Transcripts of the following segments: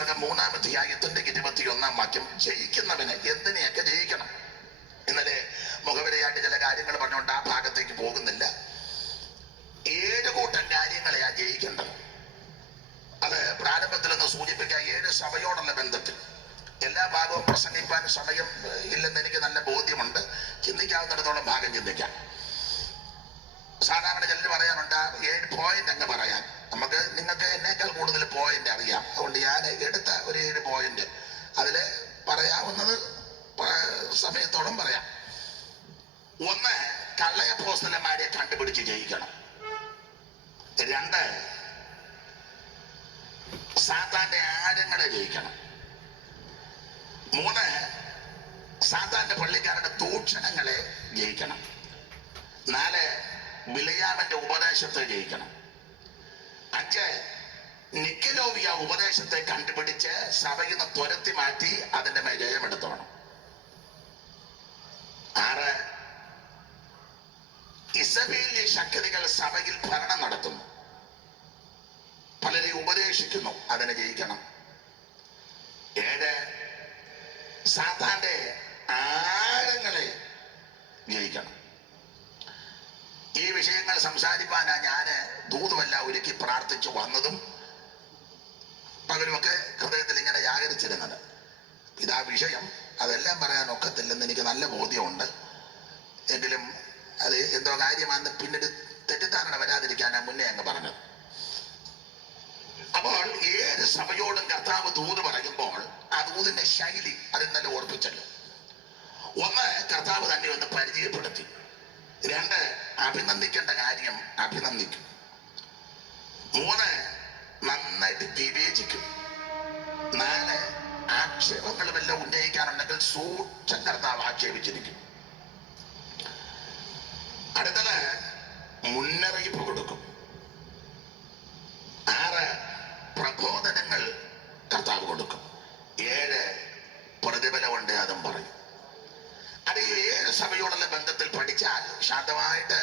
3-ാം അധ്യായത്തിന്റെ 21-ാം വാക്യം, ജയിക്കുന്നവന് എന്തിനെയൊക്കെ ജയിക്കണം. ഇന്നലെ മുഖവരയായിട്ട് ചില കാര്യങ്ങൾ പറഞ്ഞുകൊണ്ട് ആ ഭാഗത്തേക്ക് പോകുന്നില്ല. 7 കൂട്ടം കാര്യങ്ങളെയാ ജയിക്കേണ്ടത്. അത് പ്രാരംഭത്തിൽ ഒന്ന് സൂചിപ്പിക്കുക. 7 സഭയോടുള്ള ബന്ധത്തിൽ എല്ലാ ഭാഗവും പ്രസംഗിക്കാൻ സമയം ഇല്ലെന്ന് എനിക്ക് നല്ല ബോധ്യമുണ്ട്. ചിന്തിക്കാവുന്നിടത്തോളം ഭാഗം ചിന്തിക്കാം. സാധാരണ ചിലർ പറയാനുണ്ട് 7 പോയിന്റ് അങ്ങ് പറയാൻ. നിങ്ങൾക്ക് എന്നേക്കാൾ കൂടുതൽ പോയിന്റ് അറിയാം. അതുകൊണ്ട് ഞാൻ എടുത്ത ഒരു 7 പോയിന്റ് അതില് പറയാവുന്നത് സമയത്തോളം പറയാം. 1, കള്ളയപ്പോസ്തലന്മാരെ കണ്ടുപിടിച്ച് ജയിക്കണം. 2, സാത്താന്റെ ആഴങ്ങളെ ജയിക്കണം. 3, സാത്താന്റെ പള്ളിക്കാരുടെ ദൂഷണങ്ങളെ ജയിക്കണം. 4, ബിലയാമിന്റെ ഉപദേശത്തെ ജയിക്കണം. 5, നിക്കലോവിയ ഉപദേശത്തെ കണ്ടുപിടിച്ച് സഭയിൽ നിന്ന് തുരത്തി മാറ്റി അതിന്റെ മേൽ ജയമെടുത്തോണം. 6, ഇസബേലിയ ശക്തികൾ സഭയിൽ ഭരണം നടത്തുന്നു, പലരെ ഉപദേശിക്കുന്നു, അതിനെ ജയിക്കണം. 7, സാത്താന്റെ ആഴങ്ങളെ ജയിക്കണം. ഈ വിഷയങ്ങൾ സംസാരിക്കാനാ ഞാന് ദൂതുമെല്ലാം ഒരുക്കി പ്രാർത്ഥിച്ചു വന്നതും പകലുമൊക്കെ ഹൃദയത്തിൽ ഇങ്ങനെ ജാഗരിച്ചിരുന്നത്. ഇതാ വിഷയം, അതെല്ലാം പറയാൻ ഒക്കത്തില്ലെന്ന് എനിക്ക് നല്ല ബോധ്യമുണ്ട്. എങ്കിലും അത് എന്തോ കാര്യമാണെന്ന് പിന്നീട് തെറ്റിദ്ധാരണ വരാതിരിക്കാനാ മുന്നേ അങ്ങ് പറഞ്ഞത്. അപ്പോൾ 7 സഭയോടും കർത്താവ് ദൂത് പറയുമ്പോൾ ആ ദൂതിന്റെ ശൈലി അത് ഇന്നലെ ഓർപ്പിച്ചല്ലോ. 1, കർത്താവ് തന്നെ ഒന്ന് പരിചയപ്പെടുത്തി. 2, അഭിനന്ദിക്കേണ്ട കാര്യം അഭിനന്ദിക്കും. 3, നന്നായിട്ട് വിവേചിക്കും. 4, ആക്ഷേപങ്ങൾ വല്ല ഉന്നയിക്കാനുണ്ടെങ്കിൽ സൂക്ഷം കർത്താവ് ആക്ഷേപിച്ചിരിക്കും. അടുത്തത് മുന്നറിയിപ്പ് കൊടുക്കും. 6, പ്രബോധനങ്ങൾ കർത്താവ് കൊടുക്കും. 7, പ്രതിഫലമുണ്ട് അതും പറയും. അത് 7 സഭയോടുള്ള ബന്ധത്തിൽ പഠിച്ചാൽ, ശാന്തമായിട്ട്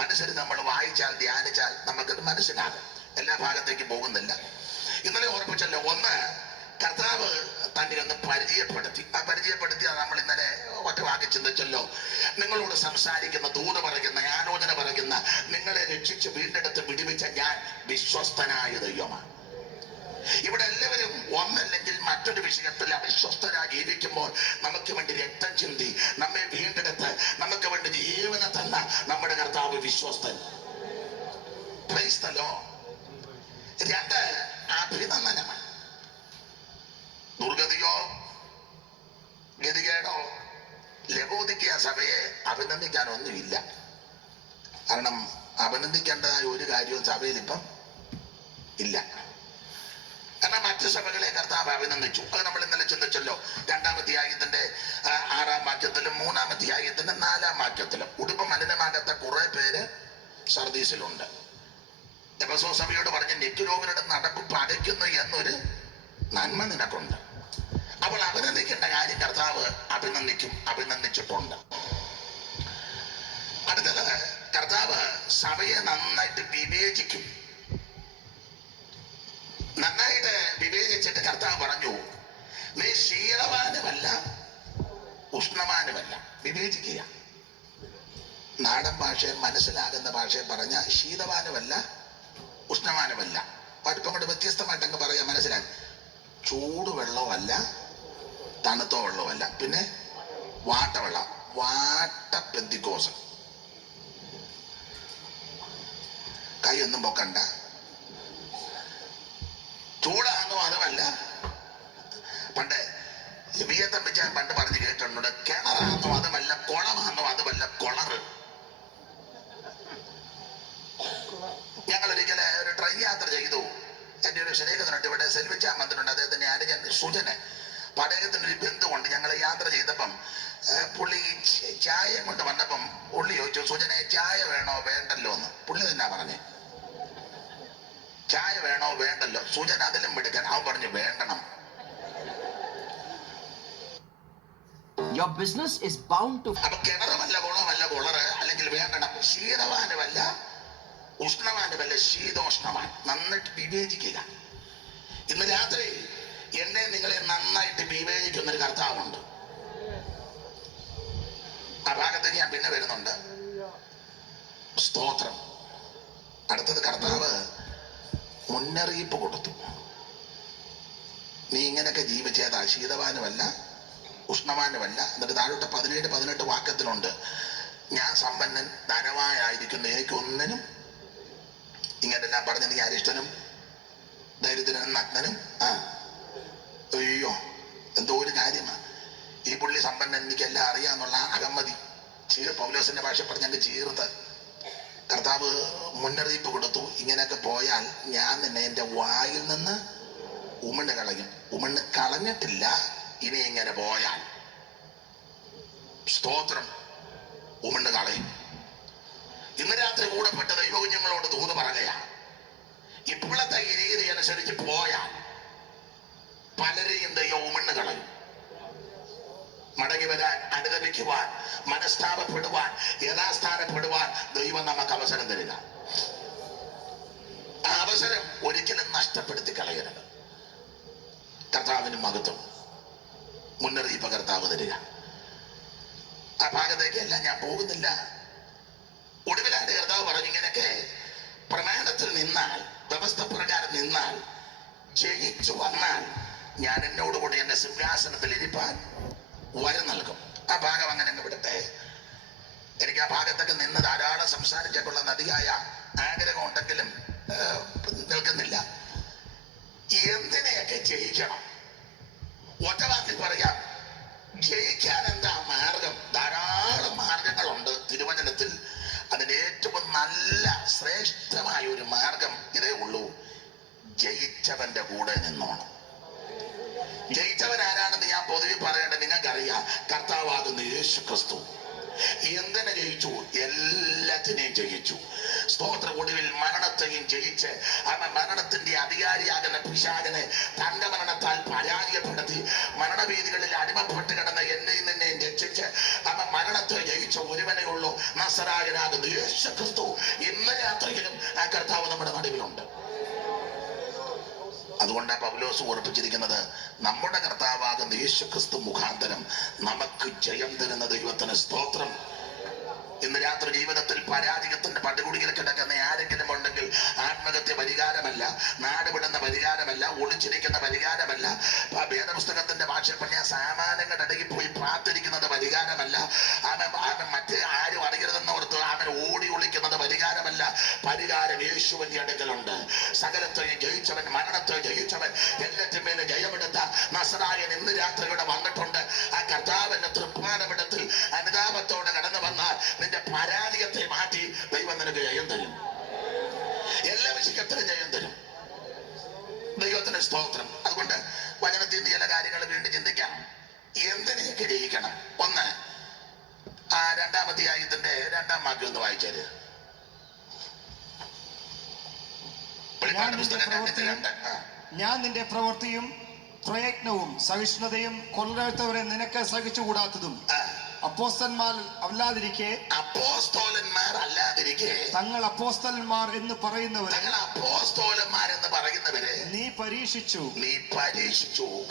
മനസ്സിൽ നമ്മൾ വായിച്ചാൽ, ധ്യാനിച്ചാൽ നമുക്കത് മനസ്സിലാകും. എല്ലാ ഭാഗത്തേക്ക് പോകുന്നില്ല. ഇന്നലെ ഓർപ്പിച്ചല്ലോ. 1, കർത്താവ് തന്നെ ഒന്ന് പരിചയപ്പെടുത്തി. ആ പരിചയപ്പെടുത്തിയാൽ നമ്മൾ ഇന്നലെ ഒറ്റ വാക്കി ചിന്തിച്ചല്ലോ. നിങ്ങളോട് സംസാരിക്കുന്ന, ദൂത് പറയുന്ന, ആലോചന പറയുന്ന, നിങ്ങളെ രക്ഷിച്ച് വീണ്ടെടുത്ത് വിടുവിച്ച ഞാൻ വിശ്വസ്തനായ ദൈവമാണ്. ഇവിടെ എല്ലാവരും ഒന്നല്ലെങ്കിൽ മറ്റൊരു വിഷയത്തിൽ അവിശ്വസ്തരായി ജീവിക്കുമ്പോൾ നമുക്ക് വേണ്ടി രക്തം ചിന്തി നമ്മെ വീണ്ടെടുത്ത് നമുക്ക് വേണ്ടി ജീവനെ തന്ന നമ്മുടെ കർത്താവ് വിശ്വസ്തൻ. Praise the Lord. 2, അഭിനന്ദനമാണ്. ദുർഗതിയോ ഗതികേടോ ലഘൂതിക്കുക സഭയെ അഭിനന്ദിക്കാനൊന്നുമില്ല. കാരണം അഭിനന്ദിക്കേണ്ടതായ ഒരു കാര്യവും സഭയിൽ ഇപ്പം ഇല്ല. കാരണം മറ്റു സഭകളെ കർത്താവ് അഭിനന്ദിച്ചു. അത് നമ്മൾ ഇന്നലെ ചിന്തിച്ചല്ലോ. 2-ാം അധ്യായത്തിന്റെ 6-ാം വാക്യത്തിലും 3-ാം അധ്യായത്തിന്റെ 4-ാം വാക്യത്തിലും ഉടുപ്പ് മലിനമാകാത്ത കുറെ പേര് സർദീസിലുണ്ട്. എഫെസോ സഭയോട് പറഞ്ഞ് നിക്കുലോവിനുടെ നടപ്പ് പകയ്ക്കുന്നു എന്നൊരു നന്മ നിനക്കുണ്ട്. അപ്പോൾ അഭിനന്ദിക്കേണ്ട കാര്യം കർത്താവ് അഭിനന്ദിക്കും, അഭിനന്ദിച്ചിട്ടുണ്ട്. അടുത്തത്, കർത്താവ് സഭയെ നന്നായിട്ട് വിവേചിക്കും. നന്നായിട്ട് വിവേചിച്ചിട്ട് കർത്താവ് പറഞ്ഞു, നീ ശീലവാനുമല്ല ഉഷ്ണവാനുമല്ല. വിവേചിക്കുക. നാടൻ ഭാഷയെ മനസ്സിലാകുന്ന ഭാഷയെ പറഞ്ഞ ശീതവാനുമല്ല ഉഷ്ണവാനുമല്ല. പഠിപ്പം കൊണ്ട് വ്യത്യസ്തമായിട്ട് അങ്ങ് പറയാൻ മനസ്സിലാകും. ചൂടുവെള്ളമല്ല തണുത്തോ വെള്ളമല്ല, പിന്നെ വാട്ടവെള്ളം, വാട്ട പെന്തിക്കോസ്. കൈയൊന്നും പൊക്കണ്ട. ചൂടാന്നോ അതുമല്ല. പണ്ട് വിയത്തമ്പിച്ചാൻ പണ്ട് പറഞ്ഞ് കേട്ടിട്ടുണ്ട്, കിണറാന്നോ അതുമല്ല, കുളമാന്നോ അതുമല്ല, കൊളറ്. ഞങ്ങൾ ഒരിക്കലെ ഒരു ട്രെയിൻ യാത്ര ചെയ്തു. എൻ്റെ ഒരു സ്നേഹിതനുണ്ട് ഇവിടെ, സെൽവിച്ചാൻ വന്നിട്ടുണ്ട്. അദ്ദേഹത്തിന്റെ അനുജൻ സുജന്. അപ്പൊ അദ്ദേഹത്തിന്റെ ഒരു ബന്ധുവുണ്ട്. ഞങ്ങൾ യാത്ര ചെയ്തപ്പം പുള്ളി ചായ കൊണ്ട് വന്നപ്പം പുള്ളി ചോദിച്ചു, സുജനെ ചായ വേണോ വേണ്ടല്ലോ എന്ന്. പുള്ളി തന്നെ പറഞ്ഞേ, ചായ വേണോ വേണ്ടല്ലോ. സുജൻ അതിലും എടുക്കാൻ അവൻ പറഞ്ഞു വേണ്ടണം. Your business is bound to. അപ്പൊ കിണറുമല്ല കുളമല്ല കുളറ്, അല്ലെങ്കിൽ വേണ്ടണം. ശീതവാനുമല്ല ഉഷ്ണവാനുമല്ല, ശീതോഷ്ണവാൻ. നന്നായിട്ട് വിവേചിക്കുക. ഇന്ന് രാത്രി എന്നെ നിങ്ങളെ നന്നായിട്ട് വിവേചിക്കുന്ന ഒരു കർത്താവുണ്ട്. ആ ഭാഗത്തേക്ക് ഞാൻ പിന്നെ വരുന്നുണ്ട്. സ്തോത്രം. അടുത്തത് കർത്താവ് മുന്നറിയിപ്പ് കൊടുത്തു. നീ ഇങ്ങനെയൊക്കെ ജീവിച്ചേതാ ശീതവാനുമല്ല ഉഷ്ണവാനുമല്ല. എന്നിട്ട് താഴോട്ട് 17-18 വാക്യത്തിലുണ്ട്, ഞാൻ സമ്പന്നൻ ധനവാനായിരിക്കുന്നു, എനിക്കൊന്നിനും ഇങ്ങനെല്ലാം പറഞ്ഞ് നീ അരിഷ്ടനും ദരിദ്രനും നഗ്നനും. അയ്യോ, എന്തോ ഒരു കാര്യമാണ് ഈ പുള്ളി സമ്പന്നൻ, എനിക്കെല്ലാം അറിയാന്നുള്ള അകമ്മതി പൗലോസിന്റെ ഭാഷ പറഞ്ഞ് ചീർത്ത് കർത്താവ് മുന്നറിയിപ്പ് കൊടുത്തു. ഇങ്ങനെയൊക്കെ പോയാൽ ഞാൻ നിന്നെ എൻ്റെ വായിൽ നിന്ന് ഉമിണ് കളയും. ഉമിണ് കളഞ്ഞിട്ടില്ല, ഇനി ഇങ്ങനെ പോയാൽ സ്തോത്രം ഉമിണ് കളയും. ഇന്ന് രാത്രി കൂടപ്പെട്ട ദൈവകുഞ്ഞുങ്ങളോട് ദൂത് പറയുകയാണ്, ഇപ്പോഴത്തെ ഈ രീതി അനുസരിച്ച് പോയാൽ പലരെയും ദൈവം ഉമിണ് കളയും. മടങ്ങി വരാൻ, അനുദപിക്കുവാൻ, മനസ്താപപ്പെടുവാൻ, യഥാസ്ഥാനപ്പെടുവാൻ ദൈവം നമുക്ക് അവസരം തരിക. ആ അവസരം ഒരിക്കലും നഷ്ടപ്പെടുത്തി കളയരുത്. കർത്താവിന് മഹത്വം. മുന്നറിയിപ്പ് കർത്താവ് തരിക. ആ ഭാഗത്തേക്കല്ല ഞാൻ പോകുന്നില്ല. ഒടുവിലാണ്ട് കർത്താവ് പറഞ്ഞു, ഇങ്ങനെയൊക്കെ പ്രമാണത്തിൽ നിന്നാൽ, വ്യവസ്ഥ പ്രകാരം നിന്നാൽ, ജയിച്ചു വന്നാൽ ഞാൻ എന്നോടുകൂടി എന്റെ സിംഹാസനത്തിൽ ഇരിപ്പാൻ വരം നൽകും. ആ ഭാഗം അങ്ങനെ അങ്ങ് വിടട്ടെ. എനിക്ക് ആ ഭാഗത്തൊക്കെ നിന്ന് ധാരാളം സംസാരിച്ചിട്ടുള്ള നദിയായ ആഗ്രഹം ഉണ്ടെങ്കിലും നിൽക്കുന്നില്ല. എന്തിനെയൊക്കെ ജയിക്കണം? ഒറ്റവാക്കിൽ പറയാം, ജയിക്കാൻ എന്താ മാർഗം? ധാരാളം മാർഗങ്ങളുണ്ട് തിരുവചനത്തിൽ. അതിന് ഏറ്റവും നല്ല ശ്രേഷ്ഠമായ ഒരു മാർഗം ഇതേ ഉള്ളൂ, ജയിച്ചവന്റെ കൂടെ നിന്നോണം. ജയിച്ചവൻ ആരാണെന്ന് ഞാൻ പൊതുവെ പറയേണ്ടത് നിങ്ങൾക്കറിയാം. കർത്താവാകുന്ന യേശു ക്രിസ്തു. എന്തിനെ ജയിച്ചു? എല്ലാത്തിനെയും ജയിച്ചു. സ്തോത്ര. ഒടുവിൽ മരണത്തെയും ജയിച്ച് അവൻ മരണത്തിന്റെ അധികാരിയാകുന്ന പിശാചിനെ തന്റെ മരണത്താൽ പരാജയപ്പെടുത്തി മരണഭീതികളിൽ അടിമപ്പെട്ട് കിടന്ന എന്നെയും നിന്നെയും രക്ഷിച്ച് അവൻ മരണത്തെ ജയിച്ച ഒരുവനേ ഉള്ളൂ, നസറായനാകുന്ന യേശു ക്രിസ്തു. ഇന്ന് രാത്രിയിലും ആ കർത്താവ് നമ്മുടെ നടുവിലുണ്ട്. അതുകൊണ്ടാണ് പൗലോസ് ഓർപ്പിച്ചിരിക്കുന്നത്, നമ്മുടെ കർത്താവാകുന്ന യേശു ക്രിസ്തു മുഖാന്തരം നമുക്ക് ജയം തരുന്ന ദൈവത്തിന് സ്തോത്രം. ഇന്ന് രാത്രി ജീവിതത്തിൽ പരാജയത്തിന്റെ പടുകുടിയിൽ കിടക്കുന്ന ആരെങ്കിലും ഉണ്ടെങ്കിൽ ആത്മഹത്യ പരിഹാരമല്ല, നാടുവിടുന്ന പരിഹാരമല്ല, ഒളിച്ചിരിക്കുന്ന പരിഹാരമല്ല, വേദപുസ്തകത്തിന്റെ ഭാഷ പറഞ്ഞ സാമാന്യങ്ങളുടെ ഇടയിൽ പോയി പ്രാർത്ഥിക്കുന്നത് പരിഹാരമല്ല, അവൻ മറ്റേ ആരും അറിയരുതെന്ന് ഓർത്ത് അവൻ ഓടി ഒളിക്കുന്നത് പരിഹാരമല്ല. പരിഹാരം യേശുവിന്റെ അടുക്കലുണ്ട്. സകലത്തെയും ജയിച്ചവൻ, മരണത്തെ ജയിച്ചവൻ, എല്ലാറ്റിന്മേലും ജയമെടുത്ത നസറായൻ ഇന്ന് രാത്രി ഇവിടെ വന്നിട്ടുണ്ട്. ആ കർത്താവിന്റെ തൃപ്പാനമിടത്തിൽ അനുതാപത്തോടെ കടന്നു വന്നാൽ നിന്റെ പരാജയത്തെ മാറ്റി ദൈവം നിനക്ക് ജയം തരും. എല്ലാ വിഷയത്തിലും ജയം തരും. ദൈവത്തിന്റെ സ്തോത്രം. അതുകൊണ്ട് വചനത്തിന്റെ ചില കാര്യങ്ങൾ വീണ്ടും ചിന്തിക്കാം. എന്തിനെയൊക്കെ ജയിക്കണം? ഒന്ന്, ആ 2-ാം അധ്യായത്തിന്റെ 2-ാം വാക്യം ഒന്ന് വായിച്ചേര്. ഞാൻ നിന്റെ പ്രവൃത്തിയും പ്രയത്നവും സഹിഷ്ണുതയും കൊള്ളരുത്തവരെ നിനക്ക് സഹിച്ചുകൂടാത്തതും അപ്പോസ്തലന്മാർ അല്ലാതിരിക്കെ തങ്ങൾ അപ്പോസ്തലന്മാർ എന്ന് പറയുന്നവരെ നീ പരീക്ഷിച്ചു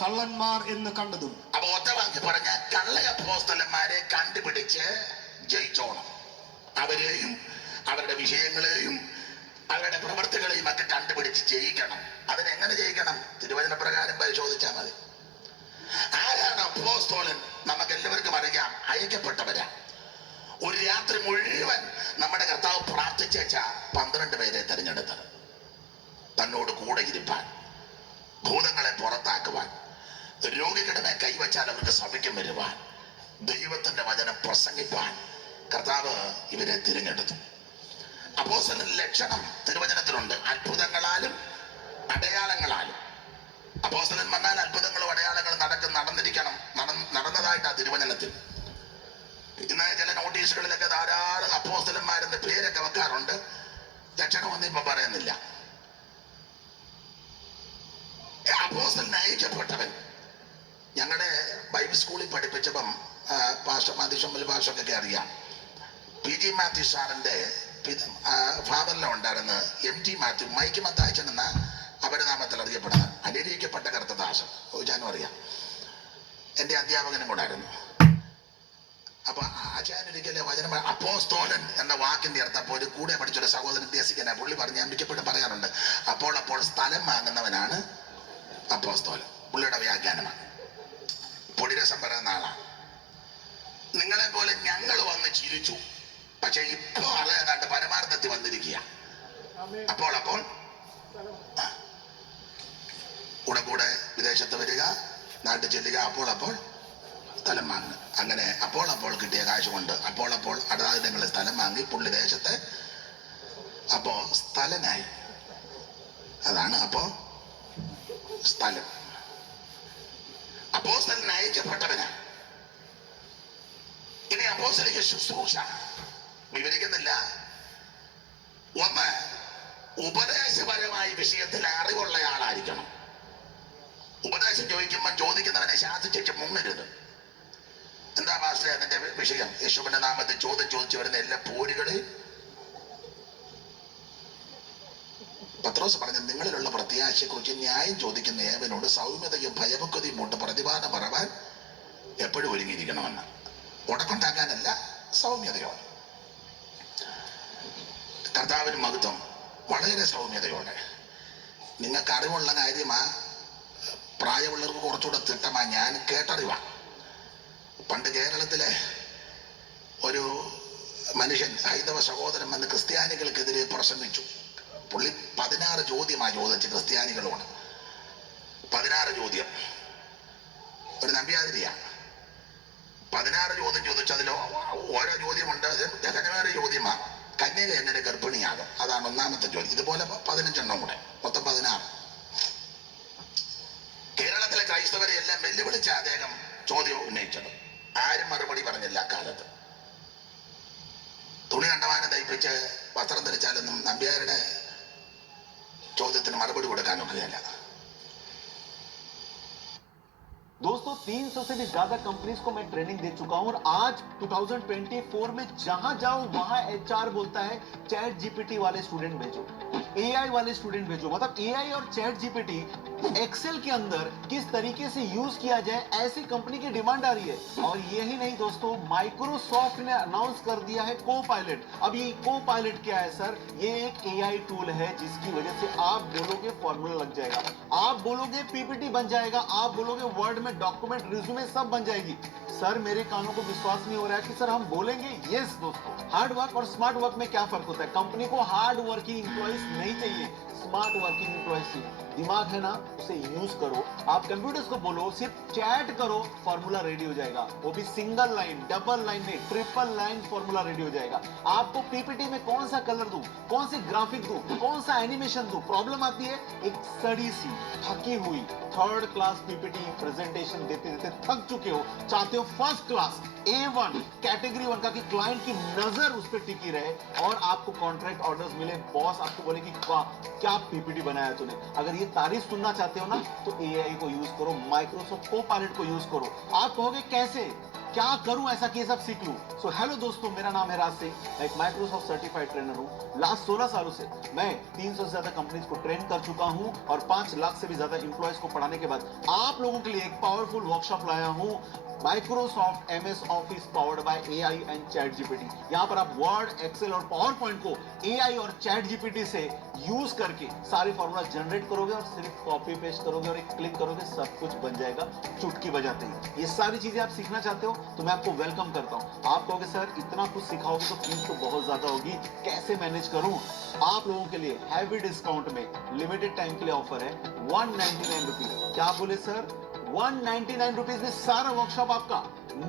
കള്ളന്മാർ എന്ന് കണ്ടതും. അപ്പൊ ഒറ്റവാക്കി പറഞ്ഞ കള്ള അപ്പോസ്തലന്മാരെ കണ്ടുപിടിച്ച് ജയിച്ചോണം. അവരെയും അവരുടെ വിഷയങ്ങളെയും അവരുടെ പ്രവർത്തികളെയും ഒക്കെ കണ്ടുപിടിച്ച് ജയിക്കണം. അതിനെങ്ങനെ ജയിക്കണം? തിരുവചന പ്രകാരം പരിശോധിച്ചാൽ മതി. ആരാണ് അപ്പോസ്തലൻ? നമുക്ക് എല്ലാവർക്കും അറിയാം, അയക്കപ്പെട്ടവരാ. ഒരു രാത്രി മുഴുവൻ നമ്മുടെ കർത്താവ് പ്രാർത്ഥിച്ച 12 പേരെ തെരഞ്ഞെടുത്തത്. തന്നോട് കൂടെ ഇരുപ്പാൻ, ഭൂതങ്ങളെ പുറത്താക്കുവാൻ, രോഗികളുടെ മേൽ കൈവച്ചാൽ അവർക്ക് സഭയ്ക്കും വരുവാൻ, ദൈവത്തിന്റെ വചനം പ്രസംഗിപ്പാൻ കർത്താവ് ഇവരെ തിരഞ്ഞെടുത്തു. അപ്പോസ്തലന്റെ ലക്ഷണം തിരുവചനത്തിലുണ്ട്, അത്ഭുതങ്ങളാലും അടയാളങ്ങളാലും. അപ്പോസ്തലൻ വന്നാൽ അത്ഭുതങ്ങളും അടയാളങ്ങളും നടന്നിരിക്കണം, നടന്നതായിട്ടാ തിരുവചനത്തിൽ. ഇന്ന് ചില നോട്ടീസുകളിലൊക്കെ ധാരാളം അപ്പോസ്തലന്മാരെന്ന് പേരൊക്കെ വെക്കാറുണ്ട്. ലക്ഷണമൊന്നും ഇപ്പൊ പറയുന്നില്ല. അപ്പോസ്തലൻ അയക്കപ്പെട്ടവൻ. ഞങ്ങളുടെ ബൈബിൾ സ്കൂളിൽ പഠിപ്പിച്ചപ്പം മാത്യു ഭാഷയൊക്കെ അറിയാം. PG മാത്യു സാറിന്റെ ഫാദറിലെ ഉണ്ടായിരുന്ന MT മാത്യു, മൈക്ക് മത്താച്ചൻ എന്ന അപരനാമത്തിൽ അറിയപ്പെടുന്ന അനുഗ്രഹിക്കപ്പെട്ട കർത്തദാസൻ. ഞാനും അറിയാം, എൻ്റെ അധ്യാപകനും കൂടായിരുന്നു. അപ്പൊ ആചാര്യൊരിക്കലെ വചനം അപ്പോസ്തോലൻ എന്ന വാക്കിന്റെ അർത്ഥം അപ്പോൾ ഒരു കൂടെ പഠിച്ചൊരു സഹോദരൻ ഉദ്ദേശിക്കുന്ന പുള്ളി പറഞ്ഞ് ഞാൻ മിക്കപ്പോഴും പറയാറുണ്ട്, അപ്പോൾ സ്ഥലം വാങ്ങുന്നവനാണ് അപ്പോസ്തോലൻ. പുള്ളിയുടെ വ്യാഖ്യാനമാണ്. പൊടിരസം പറയുന്ന ആളാണ്. നിങ്ങളെ പോലെ ഞങ്ങൾ വന്ന് ചിരിച്ചു, പക്ഷെ ഇപ്പൊ അത് ഏതാണ്ട് പരമാർത്ഥത്തിൽ വന്നിരിക്കുക. അപ്പോൾ കൂടെ വിദേശത്ത് വരിക, നാട്ടിൽ ചെല്ലുക, അപ്പോൾ സ്ഥലം വാങ്ങുക. അങ്ങനെ അപ്പോൾ കിട്ടിയ കാശ് കൊണ്ട് അപ്പോൾ അതായത് നിങ്ങൾ സ്ഥലം വാങ്ങി പുള്ളി ദേശത്തെ അപ്പോ സ്ഥലനായി. അതാണ് അപ്പോ സ്ഥലം. അപ്പോസ്തലൻ അയക്കപ്പെട്ടവനാ. ഇനി അപ്പോസ്തലിക ശുശ്രൂഷ വിവരിക്കുന്നില്ല. ഒന്ന്, ഉപദേശപരമായ വിഷയത്തിൽ അറിവുള്ള ആളായിരിക്കണം. ഉപദേശം ചോദിക്കുന്നവനെ ശാസിച്ചു മുങ്ങരുത്. എന്താ പാസ്റ്ററെ അതിന്റെ വിഷയം? യേശുവിന്റെ നാമത്തിൽ ചോദ്യം ചോദിച്ചു വരുന്ന എല്ലാ പോരുകളെയും പത്രോസ് പറഞ്ഞ നിങ്ങളിലുള്ള പ്രത്യാശയെ കുറിച്ച് ന്യായം ചോദിക്കുന്ന ഏവനോട് സൗമ്യതയും ഭയഭക്തിയും കൊണ്ട് പ്രതിവാദം പറവാൻ എപ്പോഴും ഒരുങ്ങിയിരിക്കണമെന്ന്. ഉടക്കുണ്ടാക്കാനല്ല, സൗമ്യതയോടെ. കർത്താവിന് മഹത്വം. വളരെ സൗമ്യതയോടെ. നിങ്ങൾക്ക് അറിവുള്ള കാര്യമാ, പ്രായമുള്ളവർക്ക് കുറച്ചുകൂടെ തിട്ടമാ. ഞാൻ കേട്ടറിവാ. പണ്ട് കേരളത്തിലെ ഒരു മനുഷ്യൻ, ഹൈന്ദവ സഹോദരൻ വന്ന് ക്രിസ്ത്യാനികൾക്കെതിരെ പ്രസംഗിച്ചു. പുള്ളി 16 ചോദ്യമാണ് ചോദിച്ച് ക്രിസ്ത്യാനികളോട്. 16 ചോദ്യം. ഒരു നമ്പ്യാതിരിയാണ്. 16 ചോദ്യം ചോദിച്ചതിലോ ഓരോ ചോദ്യമുണ്ട്. ദഹനമേറിയ ചോദ്യമാണ്. കന്യക എങ്ങനെ ഗർഭിണിയാകും? അതാണ് ഒന്നാമത്തെ ചോദ്യം. ഇതുപോലെ 15 കൂടെ, മൊത്തം 16. കേരളത്തിലെ ക്രൈസ്തവരെ എല്ലാം വെല്ലുവിളിച്ച അദ്ദേഹം ചോദ്യം ഉന്നയിച്ചത്. ആരും മറുപടി പറഞ്ഞില്ല. അക്കാലത്ത് തുണി കണ്ടമാനം തയ്പ്പിച്ച് വസ്ത്രം ധരിച്ചാലൊന്നും നമ്പ്യാരുടെ ചോദ്യത്തിന് മറുപടി കൊടുക്കാൻ ഒക്കുകയല്ല. दोस्तों 300 से भी ज्यादा कंपनीज को मैं ट्रेनिंग दे चुका हूं और आज 2024 में जहां जाऊं वहां एचआर बोलता है चैट जीपीटी वाले स्टूडेंट भेजो, एआई वाले स्टूडेंट भेजो. मतलब एआई और चैट जीपीटी एक्सेल के अंदर किस तरीके से यूज किया जाए, ऐसी कंपनी की डिमांड आ रही है. और यही नहीं दोस्तों, माइक्रोसॉफ्ट ने अनाउंस कर दिया है को पायलट. अब ये को पायलट क्या है सर? ये एक एआई टूल है जिसकी वजह से आप बोलोगे फॉर्मूला लग जाएगा, आप बोलोगे पीपीटी बन जाएगा, आप बोलोगे वर्ड में डॉक्यूमेंट रिज्यूमे सब बन जाएगी. सर मेरे कानों को विश्वास नहीं हो रहा है कि सर हम बोलेंगे. यस दोस्तों, हार्ड वर्क और स्मार्ट वर्क में क्या फर्क होता है? कंपनी को हार्ड वर्किंग एम्प्लॉइज नहीं चाहिए, स्मार्ट वर्किंग एम्प्लॉइज चाहिए. दिमाग है ना, उसे यूज करो. आप कंप्यूटर्स को बोलो सिर्फ चैट करो, फॉर्मूला रेडी हो जाएगा. वो भी सिंगल लाइन, डबल लाइन नहीं, ट्रिपल लाइन फॉर्मूला रेडी हो जाएगा. आपको पीपीटी में कौन सा कलर दूं, कौन सी ग्राफिक दूं, कौन सा एनिमेशन दूं? प्रॉब्लम आती है एक सड़ी सी थकी हुई 3rd क्लास पीपीटी प्रेजेंटेशन देते देते थक चुके हो, चाहते हो फर्स्ट क्लास A1 कैटेगरी 1 का कि क्लाइंट की नजर उस पर टिकी रहे और आपको कॉन्ट्रैक्ट ऑर्डर्स मिले, बॉस आपको बोले कि वाह क्या पीपीटी बनाया तूने. अगर ये तारीफ सुनना चाहते हो ना तो एआई को यूज करो, माइक्रोसॉफ्ट को पायलट को यूज करो. आप कहोगे कैसे, क्या करूं ऐसा कि सब सीख लूं? सो हेलो दोस्तों, मेरा नाम है राज सिंह, मैं एक माइक्रोसॉफ्ट सर्टिफाइड ट्रेनर हूं. लास्ट 16 सालों से मैं 300 से ज्यादा कंपनीज को ट्रेन कर चुका हूं और 5 लाख से भी ज्यादा इंप्लॉयज को पढ़ाने के बाद आप लोगों के लिए एक पावरफुल वर्कशॉप लाया हूं. Microsoft MS office powered by AI and chat GPT. यहाँ पर आप वर्ड, एक्सेल और पावर पॉइंट को AI और चैट जीपीटी से यूज करके सारे फॉर्मूला जनरेट करोगे और सिर्फ कॉपी पेस्ट करोगे और एक क्लिक करोगे, सब कुछ बन जाएगा चुटकी बजाते ही. ये सारी चीजें आप सीखना चाहते हो तो मैं आपको वेलकम करता हूँ. आप कहोगे सर इतना कुछ सिखाओगे तो फीस तो बहुत ज्यादा होगी, कैसे मैनेज करूँ? आप लोगों के लिए हैवी डिस्काउंट में लिमिटेड टाइम के लिए ऑफर है 199 रुपीज. क्या बोले सर? 199 रुपीज में सारा वर्कशॉप आपका.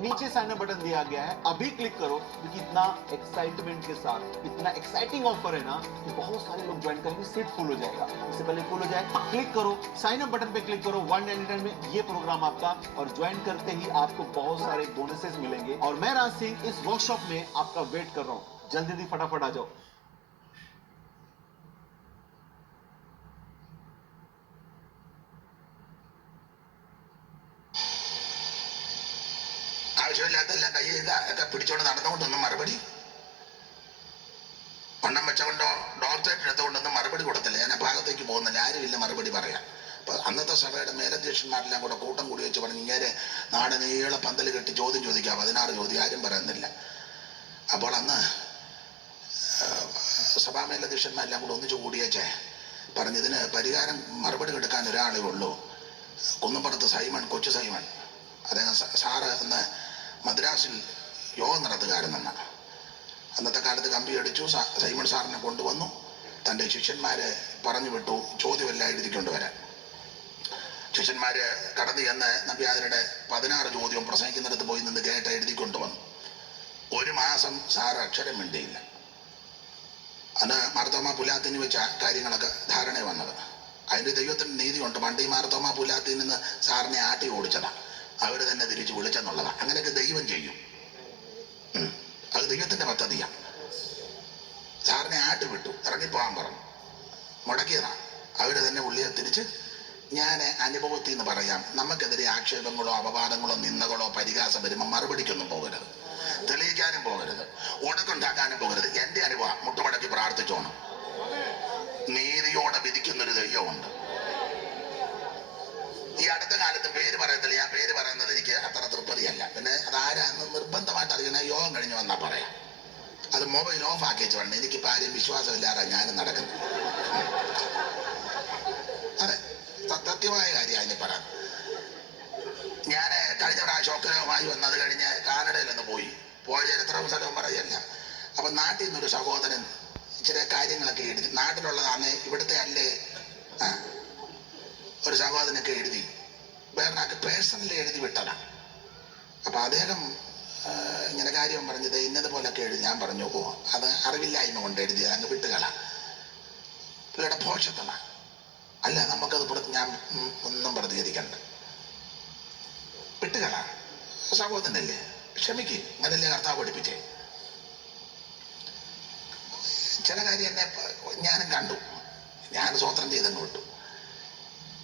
नीचे साइन अप बटन दिया गया है, अभी क्लिक करो क्योंकि इतना एक्साइटमेंट के साथ इतना एक्साइटिंग ऑफर है ना कि बहुत सारे लोग ज्वाइन करेंगे, सीट फुल हो जाएगा. इससे पहले फुल हो जाए, क्लिक करो, साइन अप बटन पे क्लिक करो. 199 में ये प्रोग्राम आपका और ज्वाइन करते ही आपको बहुत सारे बोनसेस मिलेंगे. और मैं राज सिंह इस वर्कशॉप में आपका वेट कर रहा हूँ. जल्दी फटाफट आ जाओ. ആവശ്യമില്ലാത്തല്ല കയ്യില്ല ഒക്കെ പിടിച്ചോണ്ട് നടന്നുകൊണ്ടൊന്നും മറുപടി, വണ്ണം വെച്ചുകൊണ്ടോ ഡോക്ടറേറ്റ് എടുത്തുകൊണ്ടൊന്നും മറുപടി കൊടുത്തില്ല. ഞാൻ ആ ഭാഗത്തേക്ക് പോകുന്നില്ല. ആരുമില്ല മറുപടി അവിടുത്തെ സഭയുടെ മേലധ്യക്ഷന്മാരെല്ലാം കൂടെ കൂട്ടം കൂടി വെച്ച് പറഞ്ഞു, ഇങ്ങനെ നാട് നീളെ പന്തൽ കെട്ടി ചോദ്യം ചോദിക്കാം, 16 ചോദ്യം, ആരും പറയുന്നില്ല. അപ്പോൾ അന്ന് സഭാ മേലധ്യക്ഷന്മാരെല്ലാം കൂടെ ഒന്നിച്ചു കൂടിയേച്ചേ പറഞ്ഞതിന് പരിഹാരം മറുപടി കൊടുക്കാൻ ഒരാളേ ഉള്ളൂ. കുന്നപ്പുറത്ത് സൈമൺ, കൊച്ചു സൈമൺ, അദ്ദേഹം സാറ് അന്ന് മദ്രാസിൽ യോഗം നടത്തുകാരെന്നാണ്. അന്നത്തെ കാലത്ത് കമ്പി അടിച്ചു. സൈമൺ സാറിനെ കൊണ്ടുവന്നു, തൻ്റെ ശിഷ്യന്മാരെ പറഞ്ഞു വിട്ടു ചോദ്യമെല്ലാം എഴുതിക്കൊണ്ടുവരാൻ. ശിഷ്യന്മാര് കടന്നു ചെന്ന് നമ്പ്യാതിരുടെ 16 ചോദ്യവും പ്രസംഗിക്കുന്നിടത്ത് പോയി നിന്ന് കേട്ട് എഴുതിക്കൊണ്ടുവന്നു. 1 മാസം സാറ് അക്ഷരം മിണ്ടിയില്ല. അന്ന് മാർത്തോമാ പുലാത്തിന് വെച്ച കാര്യങ്ങളൊക്കെ ധാരണ വന്നത്. അതിൻ്റെ ദൈവത്തിന് നീതിയുണ്ട്. പണ്ട് ഈ മാർത്തോമാ പുലാത്തിൽ നിന്ന് സാറിനെ ആട്ടി ഓടിച്ചതാ, അവർ തന്നെ തിരിച്ചു വിളിച്ചെന്നുള്ളതാ. അങ്ങനെയൊക്കെ ദൈവം ചെയ്യും. അത് ദൈവത്തിന്റെ പദ്ധതിയാണ്. സാറിനെ ആട്ടി വിട്ടു, ഇറങ്ങിപ്പോകാൻ പറഞ്ഞു, മുടക്കിയതാ. അവര് തന്നെ ഉള്ളിയെ തിരിച്ച്, ഞാൻ അനുഭവത്തിൽ നിന്ന് പറയാം, നമുക്കെതിരെ ആക്ഷേപങ്ങളോ അപവാദങ്ങളോ നിന്ദകളോ പരിഹാസം വരുമ്പോൾ മറുപടിക്കൊന്നും പോകരുത്, തെളിയിക്കാനും പോകരുത്, ഉടക്കുണ്ടാക്കാനും പോകരുത്. എന്റെ അനുഭവം, മുട്ടുമടക്കി പ്രാർത്ഥിച്ചോണം. നീതിയോടെ വിധിക്കുന്നൊരു ദൈവമുണ്ട്. ഈ അടുത്ത കാലത്ത് പേര് പറയത്തില്ല. ഞാൻ പേര് പറയുന്നത് എനിക്ക് അത്ര തൃപ്തിയല്ല. പിന്നെ അതാരാന്ന് നിർബന്ധമായിട്ട് അറിയണ യോഗം കഴിഞ്ഞ് വന്നാ പറയാം. അത് മൊബൈൽ ഓഫ് ആക്കി വെച്ച് വേണം. എനിക്കിപ്പോൾ ആരും വിശ്വാസമില്ലാതെ ഞാനും നടക്കുന്നു. അതെ, സത്യമായ കാര്യം അതിന് പറയാം. ഞാൻ കഴിഞ്ഞ പ്രാവശ്യം ഒക്കരവുമായി വന്നത് കഴിഞ്ഞ് കാനഡയിലൊന്ന് പോയ ചരിത്രവും സ്ഥലവും പറയല്ല. അപ്പൊ നാട്ടിൽ നിന്നൊരു സഹോദരൻ ഇച്ചിരി കാര്യങ്ങളൊക്കെ എഴുതി, നാട്ടിലുള്ളതാണ്, ഇവിടുത്തെ അല്ലേ, ഒരു സഹോദരനൊക്കെ എഴുതി വേറൊരാൾക്ക് പേഴ്സണലി എഴുതി വിട്ടതാണ്. അപ്പൊ അദ്ദേഹം ഇങ്ങനെ കാര്യം പറഞ്ഞത് ഇന്നതുപോലൊക്കെ എഴുതി. ഞാൻ പറഞ്ഞു, ഓ അത് അറിവില്ലായ്മ കൊണ്ട് എഴുതിയത്, അങ്ങ് വിട്ടുകള, പുള്ളിയുടെ ഭോഷത്തമ അല്ല, നമുക്കത് ഞാൻ ഒന്നും പ്രതികരിക്കണ്ട, വിട്ടുകള, സഹോദരനല്ലേ, ക്ഷമിക്ക്, അങ്ങനല്ലേ കർത്താവ് പഠിപ്പിച്ചേ. ചില കാര്യം എന്നെ ഞാനും കണ്ടു, ഞാൻ സ്വോത്രം ചെയ്തങ്ങ് വിട്ടു.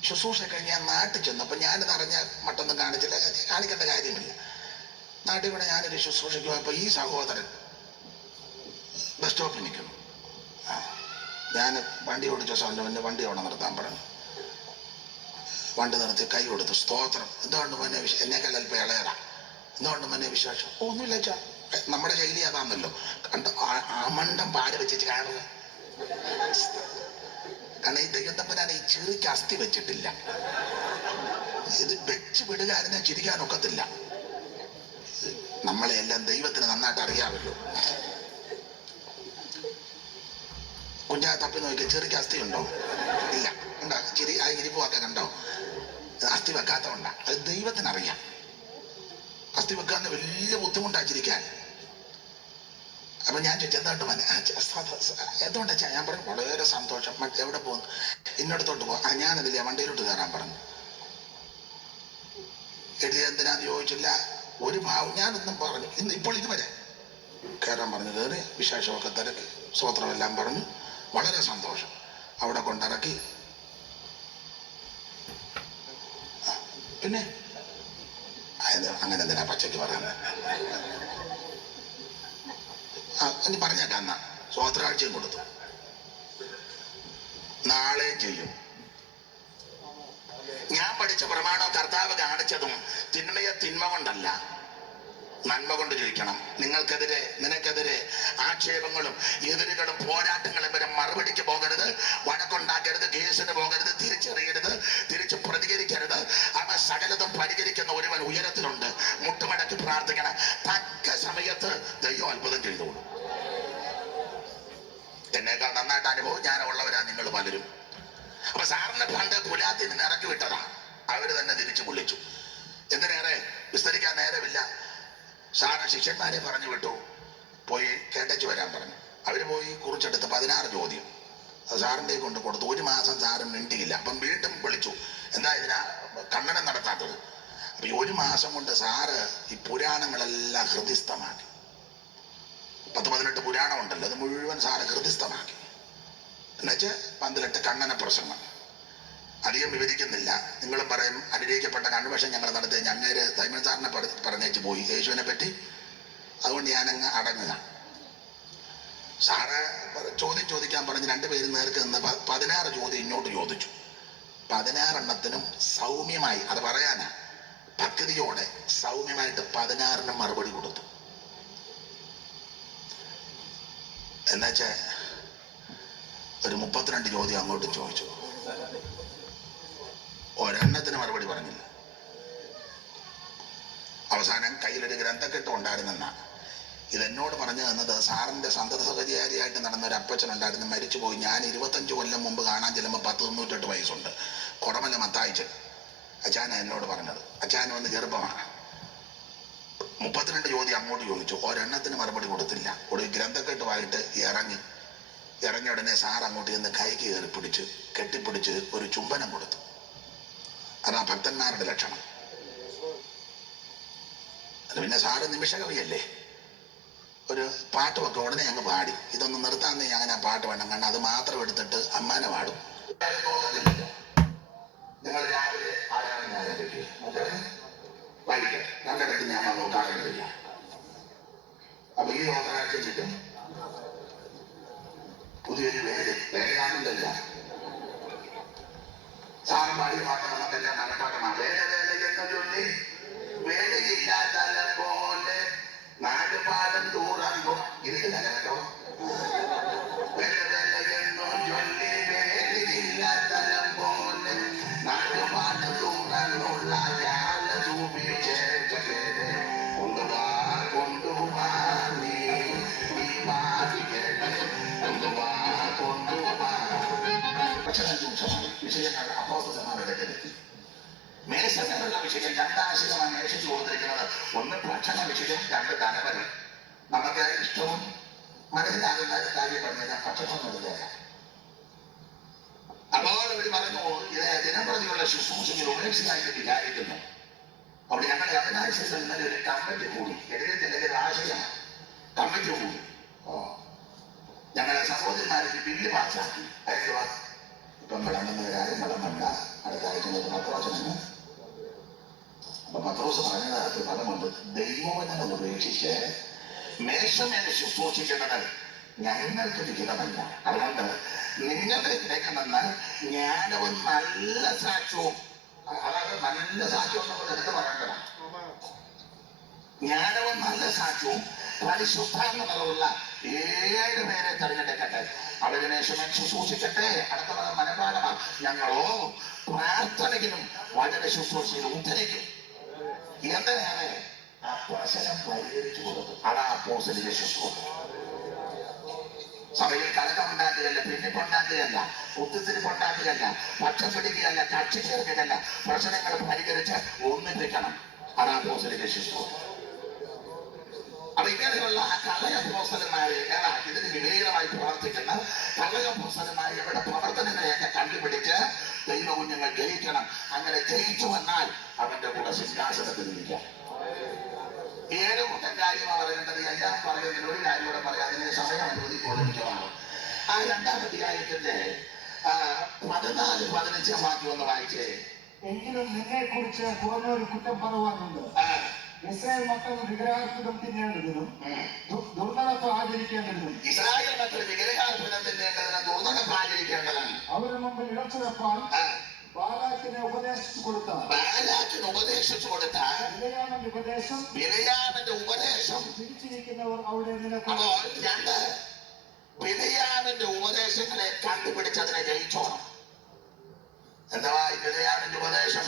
ശുശ്രൂഷ കഴിഞ്ഞ് ഞാൻ നാട്ടിൽ ചെന്നപ്പോൾ ഞാനിത് അറിഞ്ഞ മറ്റൊന്നും കാണിച്ചില്ല, കാണിക്കേണ്ട കാര്യമില്ല. നാട്ടിൽ കൂടെ ഞാനൊരു ശുശ്രൂഷയ്ക്ക് പോയപ്പോൾ ഈ സഹോദരൻ ബസ് സ്റ്റോപ്പിൽ നിൽക്കുന്നു. ഞാൻ വണ്ടി ഓടിച്ച സമയം വണ്ടി അവിടെ നിർത്താൻ പറഞ്ഞു. വണ്ടി നിർത്തി കൈ കൊടുത്തു, സ്തോത്രം, എന്തുകൊണ്ട് മോനെ എന്നെക്കാൾ അല്പം ഇളയടാ, എന്തുകൊണ്ട് മോനെ വിശേഷം? ഒന്നുമില്ല വെച്ചാ, നമ്മുടെ ശൈലി അതാണല്ലോ, കണ്ട ആ മണ്ടം പാല് വെച്ചിട്ട് കാണുക. കാരണം ഈ ദൈവത്തപ്പനാണ് ഈ ചിറിക്ക് അസ്ഥി വെച്ചിട്ടില്ല. ഇത് വെച്ച് വിടുകാരനെ ചിരിക്കാനൊക്കത്തില്ല. നമ്മളെ എല്ലാം ദൈവത്തിന് നന്നായിട്ട് അറിയാമല്ലോ. കുഞ്ഞാ തപ്പി നോക്കി, ചെറിക്ക് അസ്ഥി ഉണ്ടോ? ഇല്ല. ഉണ്ടോ? ചിരി ആ ഇരിപ്പൊക്കെ കണ്ടോ? അസ്ഥി വെക്കാത്തതുകൊണ്ടാ. അത് ദൈവത്തിനറിയാം. അസ്ഥി വെക്കാന്ന് വലിയ ബുദ്ധിമുട്ടാച്ചിരിക്കാൻ. അപ്പൊ ഞാൻ ചോദിച്ചു, എന്തായിട്ട് മോനെ? എന്തുകൊണ്ടാ? ഞാൻ പറഞ്ഞു, വളരെ സന്തോഷം. എവിടെ പോകുന്നു? ഇന്നടത്തോട്ട് പോ. ഞാനതില്ല, വണ്ടിയിലോട്ട് കയറാൻ പറഞ്ഞു. എഴുതി എന്തിനാന്ന് ചോദിച്ചില്ല, ഒരു ഭാവം ഞാനൊന്നും പറഞ്ഞു. ഇപ്പോൾ ഇതുവരെ കയറാൻ പറഞ്ഞു. കയറി വിശേഷമൊക്കെ തിരക്കി സ്തോത്രമെല്ലാം പറഞ്ഞു. വളരെ സന്തോഷം. അവിടെ കൊണ്ടിറക്കി. പിന്നെ അങ്ങനെ എന്തിനാ പച്ചയ്ക്ക് പറയുന്നത്? ഇനി പറഞ്ഞേക്കാം. എന്നാ സ്തോത്രാഴ്ചയും കൊടുത്തു, നാളെ ചെയ്യും. ഞാൻ പഠിച്ച പ്രമാണം കർത്താവ് കാണിച്ചതും തിന്മയെ തിന്മ കൊണ്ടല്ല, നന്മ കൊണ്ട് ചോദിക്കണം. നിനക്കെതിരെ ആക്ഷേപങ്ങളും എതിരുകളും പോരാട്ടങ്ങളും വരെ മറുപടിക്ക് പോകരുത്, വഴക്കുണ്ടാക്കരുത്, കേസിന് പോകരുത്, തിരിച്ചറിയരുത്, തിരിച്ച് പ്രതികരിക്കരുത്. അവ സകലതും പരിഹരിക്കുന്ന ഒരുവൻ ഉയരത്തിലുണ്ട്. മുട്ടുമടക്കി പ്രാർത്ഥിക്കണം. തക്ക സമയത്ത് ദൈവം അത്ഭുതം ചെയ്തോളൂ. എന്നേക്കാൾ നന്നായിട്ട് അനുഭവം ഞാനുള്ളവരാ നിങ്ങൾ പലരും. അപ്പൊ സാറിനെ പണ്ട് പുലാത്തിൽ നിന്ന് ഇറക്കി വിട്ടതാ, അവര് തന്നെ തിരിച്ചു വിളിച്ചു. എന്തിനേറെ വിസ്തരിക്കാൻ നേരമില്ല. സാറ് ശിഷ്യന്മാരെ പറഞ്ഞു വിട്ടു, പോയി കേട്ടച്ചു വരാൻ പറഞ്ഞു. അവര് പോയി കുറിച്ചെടുത്ത് 16 ചോദ്യം അത് സാറിൻ്റെ കൊണ്ട് കൊടുത്തു. 1 മാസം സാറ് മിണ്ടിയില്ല. അപ്പം വീണ്ടും വിളിച്ചു, എന്താ ഇതിനാ ഖണ്ഡനം നടത്താത്തത്? അപ്പൊ ഈ 1 മാസം കൊണ്ട് സാറ് ഈ പുരാണങ്ങളെല്ലാം ഹൃദിസ്ഥമാക്കി. 10-18 പുരാണം ഉണ്ടല്ലോ, അത് മുഴുവൻ സാറ് ഹൃദിസ്ഥമാക്കി. എന്നുവെച്ചാൽ 18 ഖണ്ഡന പ്രസംഗം. അധികം വിവരിക്കുന്നില്ല. നിങ്ങളും പറയും അനുഗ്രഹിക്കപ്പെട്ട കൺവെൻഷൻ ഞങ്ങൾ നടത്തിയ ഞങ്ങേര് സൈമൺ സാറിനെ പറഞ്ഞേച്ച് പോയി യേശുവിനെ പറ്റി. അതുകൊണ്ട് ഞാനങ്ങ് അടങ്ങുക. സാറ് ചോദിക്കാൻ പറഞ്ഞ് 2 പേര് നേർക്ക് നിന്ന് 16 ചോദ്യം ഇങ്ങോട്ട് ചോദിച്ചു. 16 സൗമ്യമായി, അത് പറയാനാ, ഭക്തിയോടെ സൗമ്യമായിട്ട് 16 മറുപടി കൊടുത്തു. എന്നുവെച്ചാ ഒരു 32 ചോദ്യം അങ്ങോട്ടും ചോദിച്ചു. ഒരെണ്ണത്തിന് മറുപടി പറഞ്ഞില്ല. അവസാനം കയ്യിലൊരു ഗ്രന്ഥക്കെട്ട് ഉണ്ടായിരുന്നെന്ന ഇതെന്നോട് പറഞ്ഞു തന്നത് സാറിന്റെ സന്തത സഹചാരിയായിട്ട് നടന്ന ഒരു അപ്പച്ചനുണ്ടായിരുന്നു, മരിച്ചുപോയി. ഞാൻ 25 കൊല്ലം മുമ്പ് കാണാൻ ചെല്ലുമ്പോൾ 10-98 വയസ്സുണ്ട്. കൊടമല്ല മത്തായിച്ചൻ അച്ഛാന എന്നോട് പറഞ്ഞത്. അച്ഛാന വന്ന് ചെറുപ്പമാണ്. 32 ചോദ്യം അങ്ങോട്ട് ചോദിച്ചു, ഒരെണ്ണത്തിന് മറുപടി കൊടുത്തില്ല. ഒരു ഗ്രന്ഥക്കെട്ടുമായിട്ട് ഇറങ്ങിയ ഉടനെ സാർ അങ്ങോട്ട് ചെന്ന് കൈക്ക് കയറി പിടിച്ച് കെട്ടിപ്പിടിച്ച് ഒരു ചുംബനം കൊടുത്തു. അതാ ഭക്തന്മാരുടെ ലക്ഷണം. അത് പിന്നെ സാറ് നിമിഷകവിയല്ലേ, ഒരു പാട്ടുമൊക്കെ ഉടനെ അങ്ങ് പാടി. ഇതൊന്ന് നിർത്താന്നേ അങ്ങനെ ആ പാട്ട് വേണം, കാരണം അത് മാത്രം എടുത്തിട്ട് അമ്മാനെ പാടും. നിങ്ങൾ രാവിലെ ആരാധന ആരംഭിക്കുക, വൈകിട്ട് രണ്ടിടത്ത് ഞാൻ നോക്കാറുണ്ടില്ല. അപ്പൊ ഈ ഞായറാഴ്ച ചുറ്റും പുതിയൊരു വേദയാനന്ദല്ല. സാറും പാടി പാട്ട് നമുക്കെല്ലാം മനപ്പാട്ടമാണ്. വേദവേല ചൊല്ലി വേദയില്ലാത്ത പോലെ നാടുപാടം തൂറാന്തോ ഇരിക്കില്ല കേട്ടോ. വേദവേല ചൊല്ലി വേദയില്ലാത്ത പോലെ നാടുപാടം തൂറാനുള്ള കൊണ്ടുപോവാ നീ ഈ പാടിക്കേട്ട് കൊണ്ടുപോവാ വിഷയങ്ങൾ അപ്പോസ്തലന്മാരെടുക്കരുത്. മേശകളുടെ വിഷയം 2 ആശയമാണ് മേശിച്ചു കൊടുത്തിരിക്കുന്നത്. ഒന്ന് ഭക്ഷണ വിഷയം, 2 ധനപരം. നമുക്ക് ഇഷ്ടവും മനസ്സിലാകുന്ന കാര്യം പറഞ്ഞാൽ ഭക്ഷണം നൽകുക. അപ്പോൾ അവർ പറഞ്ഞു, ഇത് ദിനംപ്രതിയുള്ള ശുശ്രൂഷയിൽ ഉപേക്ഷയായിട്ട് വിചാരിക്കുന്നു. അവിടെ ഞങ്ങളുടെ അവിനാശത്തിൽ ഇന്നലെ ഒരു കമ്മിറ്റി കൂടി, എഴുതിയതിന്റെ ഒരു ആശയം കമ്മിറ്റി കൂടി. ഞങ്ങളുടെ സഹോദരന്മാർക്ക് ബില്ല് പാസ്സാക്കി. ഇപ്പം വിളമ്പുന്ന കാര്യം വിളമ്പണ്ട, അടുത്ത ആഴ്ച പത്രോസനാണ്. അപ്പൊ പത്രോസ് പറഞ്ഞത് പദമുണ്ട്, ദൈവവചനം ഉപേക്ഷിച്ച് മേശമേൽ ശുശ്രൂഷിക്കുന്നത് ഞങ്ങൾക്ക് ലിഖിതമല്ല. അതുകൊണ്ട് നിങ്ങളുടെ ഇടയ്ക്കുമെന്ന് ജ്ഞാനവും നല്ല സാക്ഷ്യവും, അതായത് നല്ല സാക്ഷ്യം നമ്മൾ എടുത്ത് പറയേണ്ടതാണ്. ജ്ഞാനവും നല്ല സാക്ഷ്യവും പരിശുദ്ധാത്മകമുള്ള 7 പേരെ തെരഞ്ഞെടുക്കട്ടെ. അവര് മേശമേൽ ശുശ്രൂഷിക്കട്ടെ. അടുത്ത മനപാഠമാണ്. ഞങ്ങളോ പ്രാർത്ഥനയ്ക്കും വചന ശുശ്രൂഷയിൽ ഉദ്ധരിക്കും. എന്തിനാണ് ആ പ്രശ്നം പരിഹരിച്ചു കൊടുക്കും. അതാ അപ്പോസ്തലിക ശുശ്രൂഷ. സഭയിൽ കലക്കമുണ്ടാക്കുകയല്ല, ഭിന്നിപ്പുണ്ടാക്കുകയല്ല, ഒത്തുതിരിപ്പുണ്ടാക്കുകയല്ല, പക്ഷം പിടിക്കുകയല്ല, കക്ഷി ചേർക്കുകയല്ല, പ്രശ്നങ്ങൾ പരിഹരിച്ച് ഒന്നിപ്പിക്കണം. അതാ അപ്പോസ്തലിക ശുശ്രൂഷ. അപ്പൊ ഇങ്ങനെയുള്ള കള്ളയപ്പോസ്തലന്മാരെ, ഇതിന് വിപരീതമായി പ്രവർത്തിക്കുന്ന കള്ളയപ്പോസ്തലന്മാരെ അവരുടെ പ്രവർത്തനങ്ങളെയൊക്കെ കണ്ടുപിടിച്ച് ദൈവകുഞ്ഞുങ്ങൾ ജയിക്കണം. അങ്ങനെ ജയിച്ചു വന്നാൽ അവന്റെ കൂടെ സിംഹാസനത്തിൽ ഇരിക്കാം. 7 കൂട്ടം കാര്യമാണ് പറയേണ്ടത്. എല്ലാം പറയുന്നതിൽ ഒരു കാര്യം കൂടെ പറയാം, അതിന് സമയം അനുവദിക്കൊള്ളിച്ചതാണ്. ആ 2-ാം അധ്യായത്തിന്റെ 14-15 വാക്യം ഒന്ന് വായിച്ചേ. എങ്കിലും നിന്നെ കുറിച്ച് കുറഞ്ഞൊരു കുറ്റം പറയുവാനുണ്ട്. ഇസ്രായേൽ മക്കൾ വിഗ്രഹാർപ്പിതം തിന്നേണ്ടതിനും ദുർനടപ്പ് ആചരിക്കേണ്ടതിനും ഇസ്രായേൽ മക്കൾ വിഗ്രഹാർപ്പിതം തിന്നേണ്ടതിനും ദുർനടപ്പ് ആചരിക്കേണ്ടതിനും അവരുടെ മുമ്പിൽ ഇടച്ചുറപ്പാൻ ബാലാക്കിനെ ഉപദേശിച്ചു കൊടുത്ത ബിലെയാമിന്റെ ഉപദേശം തിരിച്ചിരിക്കുന്നവർ അവിടെ നിനക്ക്. ബിലെയാമിന്റെ ഉപദേശങ്ങളെ കണ്ടുപിടിച്ചതിനെ ജയിച്ചോണം. എന്താ ഈ ബിലെയാമിന്റെ ഉപദേശം?